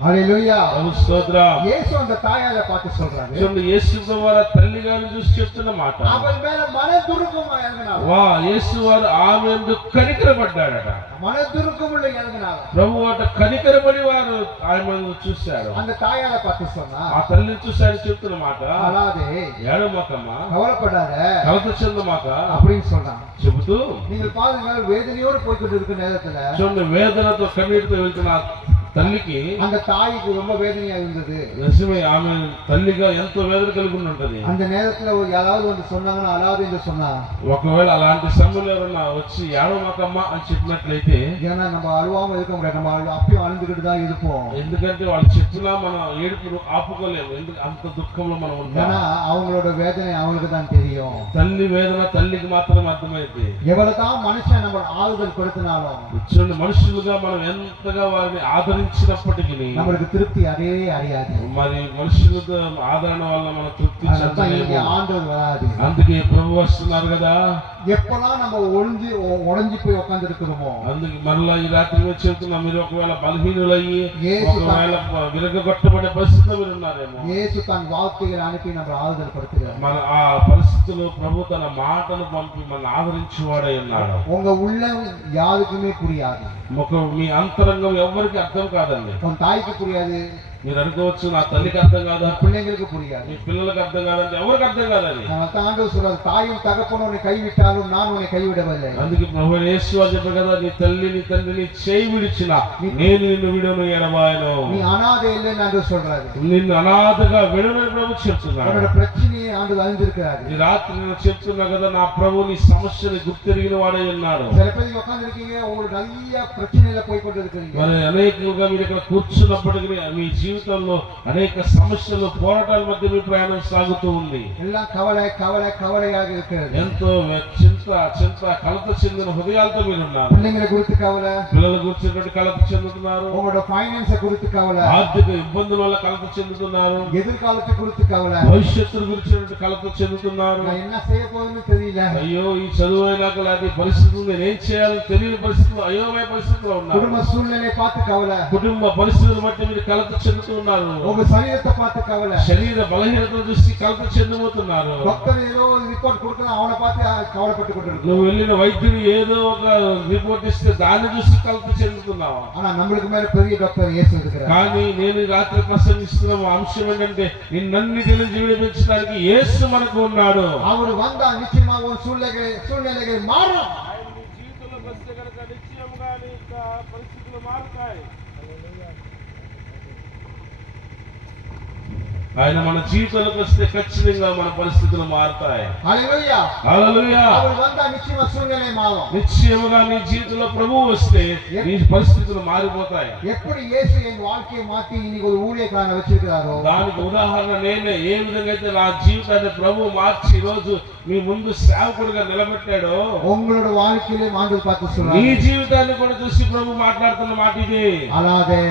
హల్లెలూయా. స్తోత్రం. యేసు அந்த தாயாரை பார்த்து சொல்றாரு. చూడండి, యేసు వారు తల్లి గారిని చూసి చెప్తున్న మాట. அவள் மேல மனதுருக்கமா இறங்கினார். వా యేసు వారు ఆమె ఎందుకు కనికరపడ్డాడట. மனதுருக்கமுள்ள இறங்கினார். ప్రభు అట కనికరపడి వారు ఆమెను చూశారు. அந்த தாயாரை பார்த்து சொன்னா, ఆ తల్లిని చూశారు చెప్తున్న మాట. அழாதே, ఏడమాకమ్మా, கவலைப்படாத, కలత చెందమాక அப்படின்னு சொல்றான். చెబుతూ, நீங்கள் பாருங்க, வேதனையோடு போய்கிட்டு இருக்கிற நேரத்துல చూడండి, వేదనతో కన్నీటితో వెళ్తున్న తల్లికి, அந்த தாய்க்கு ரொம்ப வேதனையா இருந்தது. నిజమే, ఆమె తల్లిగా ఎంతో వేదన కలిగి ఉంటది. அந்த நேரத்துல யாராவது வந்து சொன்னாங்கன்னா அழாதே என்று சொன்னா, ఒకవేళ అలాంటి సమయంలో ఎవరన్నా వచ్చి ఏడమాకమ్మా అని చెప్పినట్లయితే, ஏன்னா நம்ம அழுவாம இருக்க முடியாது, நம்ம அப்பயும் அழுந்துகிட்டு தான் இருப்போம். ఎందుకంటే వాళ్ళు చెప్పినా మనం ఏడుపును ఆపుకోలేము. ఎందుకు అంత దుఃఖంలో మనం ఉంటాం. ஏன்னா அவங்களோட வேதனை அவங்களுக்கு தான் தெரியும். తల్లి వేదన తల్లికి మాత్రం అర్థమైంది. எவ்வளவுதான் மனுஷன் நம்ம ஆறுதல் கொடுத்தினாலும், చూడండి, మనుషులుగా మనం ఎంతగా వారిని ఆదరి ఆదరించినప్పటికీ நம்மளுக்கு திருப்தி அடையவே அடையாது. మరి మనుషులతో ఆదరణ వల్ల మనం తృప్తి அதான் இங்க చెందలేము. ஆண்டவர் வராது. అందుకే ప్రభు వస్తున్నారు కదా. எப்பெல்லாம் நம்ம உடைஞ்சு போய் உட்கார்ந்து இருக்கிறோமோ, అందుకే మరలా ఈ రాత్రి మీద చెబుతున్నా, మీరు ఒకవేళ బలహీనులయ్యి యేసు ఒకవేళ విరగొట్టబడే పరిస్థితిలో మీరు ఉన్నారేమో, இயேசு தன் வார்த்தைகளை அனுப்பி நம்ம ஆறுதல் படுத்துகிறார். మన ఆ పరిస్థితుల్లో ప్రభు తన మాటను పంపి మన ఆదరించేవాడై ఉన్నాడు. உங்க உள்ளம் யாருக்குமே புரியாது. మీ అంతరంగం ఎవరికి అర్థం కాదండి. உன் தாய்க்கு புரியாது, మీరు అనుకోవచ్చు నా తల్లికి అర్థం కాదా, பிள்ளைங்களுக்கு புரியாது, మీ పిల్లలకు అర్థం కాదంటే ఎవరికి అర్థం కాదని. ஆண்டவர் சொல்றாரு, தாயும் தகப்பனும் உன்னை கைவிட்டாலும் நான் உன்னை கைவிடவில்லை. అందుకే ప్రభు యేసు చెప్పారు కదా, నీ తల్లి నీ తండ్రిని చేయి విడిచిన నేను నిన్ను విడవను ఎడబాయను. நீ అనాథ இல்லைன்னு ஆண்டவர் சொல்றாரு. నిన్ను అనాథగా విడవని ప్రభు చెప్తున్నాడు. உன்னோட பிரச்சனையை ஆண்டவர் அறிந்திருக்கிறாரு. ఈ రాత్రి నేను చెప్తున్నా కదా, నా ప్రభు నీ సమస్యని గుర్తెరిగిన వాడే ఉన్నాడు. சில பேர் உட்கார்ந்து இருக்கீங்க, உங்களுக்கு நிறைய பிரச்சனையில போய் கொண்டு இருக்கிறீங்க. మరి అనేకంగా మీరు ఇక్కడ కూర్చున్నప్పటికీ మీ జీవితంలో అనేక సమస్యలు పోరాటాల మధ్య మీ ప్రయాణం సాగుతూ ఉంది. எல்லாம் கவலையாக இருக்கிறது. ఎంతో చింత కలత చెందిన హృదయాలతో మీరు ఉన్నారు. பிள்ளைங்களை குறித்து கவலை, పిల్లల గురించి కలత చెందుతున్నారు. உங்களோட ఫైనాన్స్ குறித்து కవலை, ఆర్థిక ఇబ్బందుల వల్ల కలత చెందుతున్నారు. எதிர்காலத்தை குறித்து కవலை, భవిష్యత్తు గురించి కలత చెందుతున్నారు. நான் என்ன செய்ய போறேன்னு தெரியல. అయ్యో ఈ చదువు అయినాక లాంటి పరిస్థితులు నేను ఏం చేయాలో తెలియని పరిస్థితులు, అయోమయ పరిస్థితుల్లో ఉన్నారు. குடும்ப సూழ்நிலையை பார்த்து కవலை, కుటుంబ పరిస్థితులు బట్టి మీరు కలత చెందుతున్నారు. உங்க சரீரத்தை பார்த்து కవலை, శరీర బలహీనతను చూసి కలత చెందిపోతున్నారు. డాక్టర్ ఏదో రిపోర్ట్ கொடுக்கலாம், அவனை பார்த்து కవலைపట్టు கொண்டிருக்கிறோம். నువ్వు వెళ్ళిన వైద్యుడు ఏదో ఒక రిపోర్ట్ ఇస్తే దాన్ని చూసి కలత చెందుతున్నావు. ஆனா நம்மளுக்கு மேல பெரிய டாக்టర్ இயேசு இருக்கிறார். కానీ నేను రాత్రి ప్రసంగిస్తున్న అంశం ఏంటంటే, నిన్నన్నిటిని జీవించడానికి యేసు మనకు ఉన్నాడు. அவர் வந்தா நிச்சயமா ஒரு சூழ்நிலைகள் மாறும். జీవితంలోకి వస్తే కనుక నిశ్చయంగా పరిస్థితులు మారుతాయి. ఆయన మన జీవితంలోకి వస్తే ఖచ్చితంగా మన పరిస్థితులు మారుతాయి. హల్లెలూయా, హల్లెలూయా. அவர் வந்தா நிச்சயமா சூழ்நிலை மாறும். నిశ్చయముగా నీ జీవితంలో ప్రభువు వస్తే నీ పరిస్థితులు మారిపోతాయి. எப்படி இயேசு என் வாழ்க்கையை மாத்தி இன்னைக்கு ஒரு ஊழியக்காரனை வச்சிருக்கிறாரோ, దానికి ఉదాహరణ నేనే. ఏ విధంగా అయితే నా జీవితాన్ని ప్రభువు మార్చి ఈ రోజు మీ ముందు సేవకుడిగా నిలబెట్టాడో, உங்களோட வாழ்க்கையிலே ஆண்டவர் பார்த்து சொல்றார், నీ జీవితాన్ని కూడా చూసి ప్రభు మాట్లాడుతున్న మాట ఇది. அழாதே,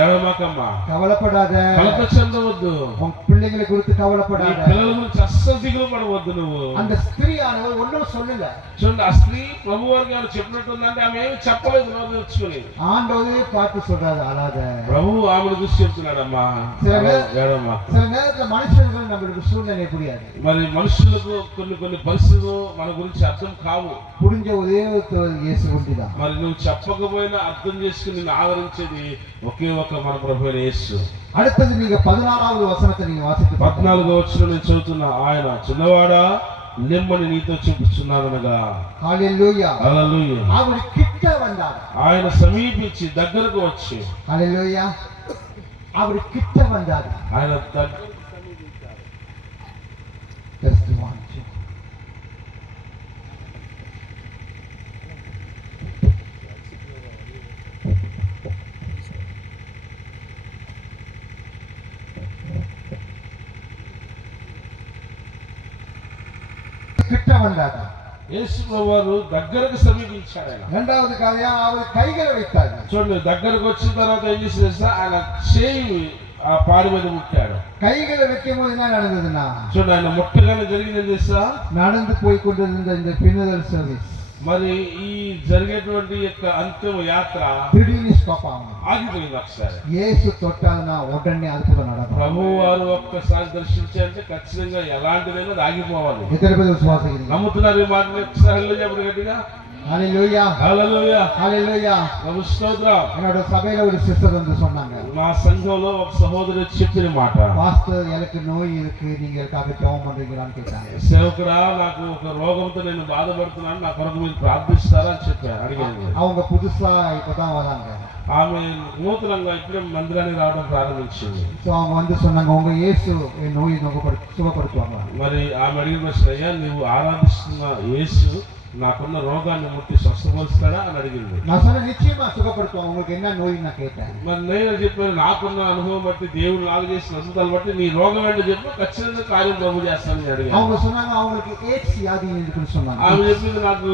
ఏడవమాకమ్మా, கவலைப்படாத, కలత చెందవద్దు, உன் பிள்ளைகளை குறித்து నీ கவலைப்படாத. పిల్లల గురించి అస్సలు దిగులు పడవద్దు. నువ్వు அந்த ஸ்திரீயானவர் ஒன்றும் சொல்லல. చూడండి, ఆ స్త్రీ ప్రభు వారికి ఏమైనా చెప్పినట్టుందంటే ఆమె ఏమి చెప్పలేదు. నోరు తెరుచుకొని ஆண்டவரே பார்த்து சொல்றாரு, அழாத. ప్రభు ఆమెను చూసి చెప్తున్నాడమ్మా, ఏడమ్మా. சில நேரத்துல மனுஷர்கள் நம்மளுக்கு சூழ்நிலை புரியாது. మరి మనుషులకు కొన్ని పరిస్థితులు మన గురించి అర్థం కావు. புரிஞ்ச ஒரே ஒரு இயேசு ஒன்றுதான். మరి నువ్వు చెప్పకపోయినా అర్థం చేసుకుని నిన్ను ఆదరించేది ఒకే ఒక మన ప్రభు యేసు. அடுத்தது நீங்க 16வது வசனத்தை நீங்க வாசித்து 14వ వచనం నేను చదువుతున్నా. ఆయన చిన్నవాడా నెమ్మని నీతో చెప్పుచున్నాననగా, హల్లెలూయా, హల్లెలూయా. அவர் கிட்ட வந்தார். ఆయన సమీపించి దగ్గరకు వచ్చి, హల్లెలూయా, அவர் கிட்ட வந்தார். ఆయన దగ్గరకు సమీపించాడు. Just one. கிட்ட வந்தார். యేసు ప్రభువారు దగ్గరకు సమీపించాడు. ఆయన రెండవది కార్యం, அவர் கைகளை வைத்தார். చూడండి, దగ్గరకు వచ్చిన తర్వాత ఏం చేసి తెలుసా, ఆయన చేయి ఆ పాడి మీద ముట్టాడు. கைகளை வைக்கும் போது என்ன நடந்ததுன்னா, చూడండి, ఆయన ముట్టగానే జరిగింది తెలుసా, நடந்து போய் கொண்டிருந்த இந்த பின்னதல் சர்வீஸ் మరి ఈ జరిగేటువంటి యొక్క అంతిమ యాత్ర திடீர்னு ஸ்டாப் ஆகும். ఆగిపోయింది. ఒకసారి இயேசு தொட்டால்னா உடனே அற்புதம் நடக்கும். ప్రభు వారు ఒక్కసారి దర్శించారంటే ఖచ్చితంగా ఎలాంటిదైనా అది ఆగిపోవాలి. எத்தனை பேர் விசுவாசிக்கிறீங்க? నమ్ముతున్నారు ఈ మాటని? ఒకసారి చెప్పండి గట్టిగా, ஹல்லேலூயா, హల్లెలూయా, ஹல்லேலూயா. ప్రభు స్తోత్రం. என்னோட సభையில ஒரு సిస్టర్ வந்து சொன்னாங்க, మా సంఘంలో ఒక సహోదరి చెప్పిన మాట, பாஸ்டர் எனக்கு நோய் இருக்கு, நீங்க எனக்காக ஜெபம் பண்றீங்களான்னு கேட்டாங்க. సేవకుడా, నాకు ఒక రోగంతో నేను బాధపడుతున్నాను, నా కొరకు మీరు ప్రార్థిస్తారా అని చెప్పారు, అడిగాను. அவங்க புதுசா இப்பதான் வராங்க. ఆమె నూతనంగా ఇప్పుడే మందిరానికి రావడం ప్రారంభించింది. సో அவங்க வந்து சொன்னாங்க, உங்க இயேசு என் நோயை சுகப்படுத்துவாங்க. మరి ఆమె అడిగిన ప్రశ్న, అయ్యా నువ్వు ఆరాధిస్తున్న యేసు నాకున్న రోగాన్ని ముట్టి స్వస్థపరుస్తాడా అని అడిగింది. நான் சொன்ன நிச்சயமா சுகப்படுத்துவோம். உங்களுக்கு என்ன நோய் நான் கேட்டேன். మరి నేను చెప్పాను నాకున్న అనుభవం బట్టి దేవుడు నాకు చేసిన అద్భుతాలు బట్టి నీ రోగం ఏంటో చెప్పు, ఖచ్చితంగా కార్యం ప్రభు చేస్తానని అడిగాను. அவங்க சொன்னாங்க அவங்களுக்கு ఎయిడ్స్ వ్యాధి இருக்குன்னு சொன்னாங்க. ఆమె చెప్పింది నాకు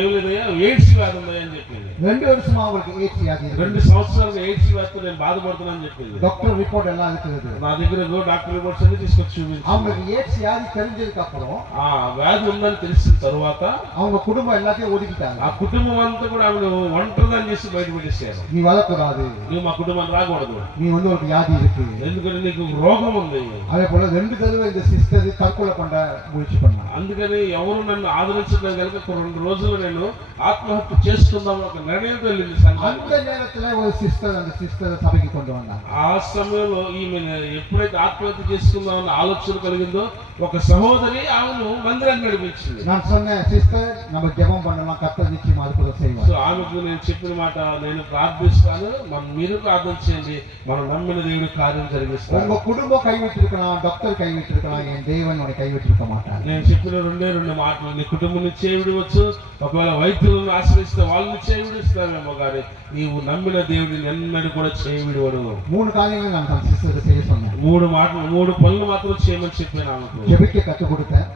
ఏం లేదయ్యా ఎయిడ్స్ వ్యాధి ఉందని చెప్పింది. 2 வருஷமா அவங்களுக்கு ఎయిడ్స్ వ్యాధి இருக்கு. 2 సంవత్సరాలుగా ఎయిడ్స్ వ్యాధితో నేను బాధపడుతున్నానని చెప్పింది. డాక్టర్ రిపోర్ట్ ఎல்லாம் இருக்குது. నా దగ్గర డాక్టర్ రిపోర్ట్స్ అన్ని తీసుకొచ్చి చూపించాను. அவங்களுக்கு ఎయిడ్స్ వ్యాధి தெரிஞ்சதுக்கு அப்புறம் ఆ వ్యాధి ఉందని తెలిసిన తర్వాత அவங்க குடும்பம் எல்லாத்தையும் ஒதுக்கிட்டாங்க. ఆ కుటుంబం అంతా కూడా ఆమెను ఒంటరిదని చేసి బయట పెట్టేశారు. நீ வரக்கூடாது, నువ్వు మా కుటుంబాన్ని రాకూడదు, நீ வந்து ஒரு வியாதி இருக்கு. ఎందుకంటే నీకు రోగం ఉంది. அதே போல 2 தடவை இந்த சிஸ்டர் தற்கொலை பண்ண முயற்சி பண்ணாங்க. అందుకని ఎవరు నన్ను ఆదరించడం కనుక 2 రోజులు నేను ఆత్మహత్య చేసుకుందాం ఒక నిర్ణయంతో వెళ్ళింది సంఘానికి. அந்த நேரத்துல ஒரு சிஸ்டர் அந்த சிஸ்டர் సభకి கொண்டு வந்தாங்க. ఆ సమయంలో ఈమె ఎప్పుడైతే ఆత్మహత్య చేసుకుందామన్న ఆలోచన కలిగిందో ఒక సహోదరి ఆమెను మందిరానికి నడిపించింది. நான் சொன்னேன், சிஸ்டர் நம்ம ஜெபம் பண்ணலாம், கர்த்தர் நிச்சயமா அற்புதம் செய்வார். సో ఆమెకు నేను చెప్పిన మాట, నేను ప్రార్థిస్తాను, మీరు ప్రార్థన చేయండి, మనం నమ్మిన దేవుడు కార్యం జరిగిస్తాడు. உங்க குடும்பம் கைவிட்டிருக்கலாம், டாக்டர் கைவிட்டிருக்கலாம், என் தேவன் உன்னை கைவிட்டிருக்க மாட்டார். నేను చెప్పిన 2 మాటలు, నీ కుటుంబం నుంచి విడివచ్చు, ఒకవేళ వైద్యులను ఆశ్రయిస్తే వాళ్ళని విడిస్తామేమో కానీ నీవు నమ్మిన దేవుడిని ఎన్నడూ కూడా విడివడు. 3 காரியங்கள் நான் அந்த சிஸ்டருக்கு செய்ய சொன்னேன். 3 పనులు మాత్రం చేయమని చెప్పాను ఆమెకు. ஜெபிக்க கத்து கொடுத்தேன்,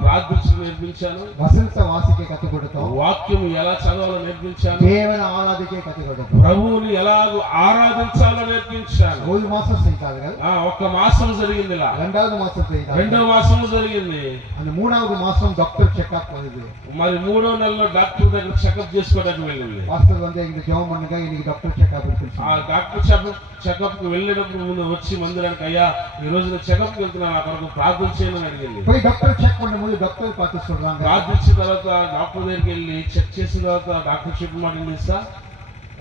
ప్రార్థించడం నేర్పించాను, வசனத்தை வாசிக்க கத்து கொடுத்தோம், వాక్యం ఎలా చదవాలో నేర్పించాను, தேவனை ஆராதிக்க கத்து கொடுத்தோம், ప్రభువుని ఎలాగో ఆరాధించాలో నేర్పించాను. 1 மாசம் செய்தார்கள். 1 మాసం జరిగింది, ఇలా 2வது மாசம் செய்தார்கள், 2వ మాసం జరిగింది. அந்த 3வது மாசம் டாக்டர் செக்அப் வருது. మరి 3వ నెలలో డాక్టర్ దగ్గర చెకప్ చేసుకోవడానికి వెళ్ళింది. பாஸ்டர் வந்து எங்க ஜெபம் பண்ணுங்க, இன்னைக்கு டாக்டர் செக்அப் இருக்கு. ఆ డాక్టర్ చెకప్ కి వెళ్ళేటప్పుడు ముందు వచ్చి మందిరానికి, అయ్యా ఈ రోజు నేను చెకప్ కి వెళ్తున్నా, నా కొరకు ప్రార్థన చేయమని అడిగింది. போய் டாக்டர் செக் பண்ணும்போது டாக்டర్ பார்த்து சொல்றாங்க, ప్రార్థించిన తర్వాత డాక్టర్ దగ్గరికి వెళ్ళి చెక్ చేసిన తర్వాత డాక్టర్ చెప్పిన మాట ఏంటి తెలుసా?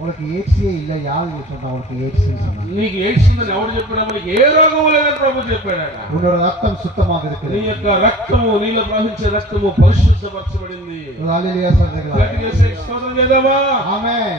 உனக்கு எய்ட்ஸே இல்ல. யாரு சொன்னா உனக்கு எய்ட்ஸ் சொன்னாங்க? నీకు ఎయిడ్స్ ఉందని ఎవరు చెప్పాడు? మనకి ఏ రోగం లేదని ప్రభు చెప్పాడు. உன்னோட ரத்தம் சுத்தமாக இருக்கு. నీ యొక్క రక్తము, నీలో ప్రవహించే రక్తము పరిశుద్ధపరచబడింది. హల్లెలూయా சொல்றீங்களா? గట్టిగా స్తోత్రం చేద్దామా? ஆமென்.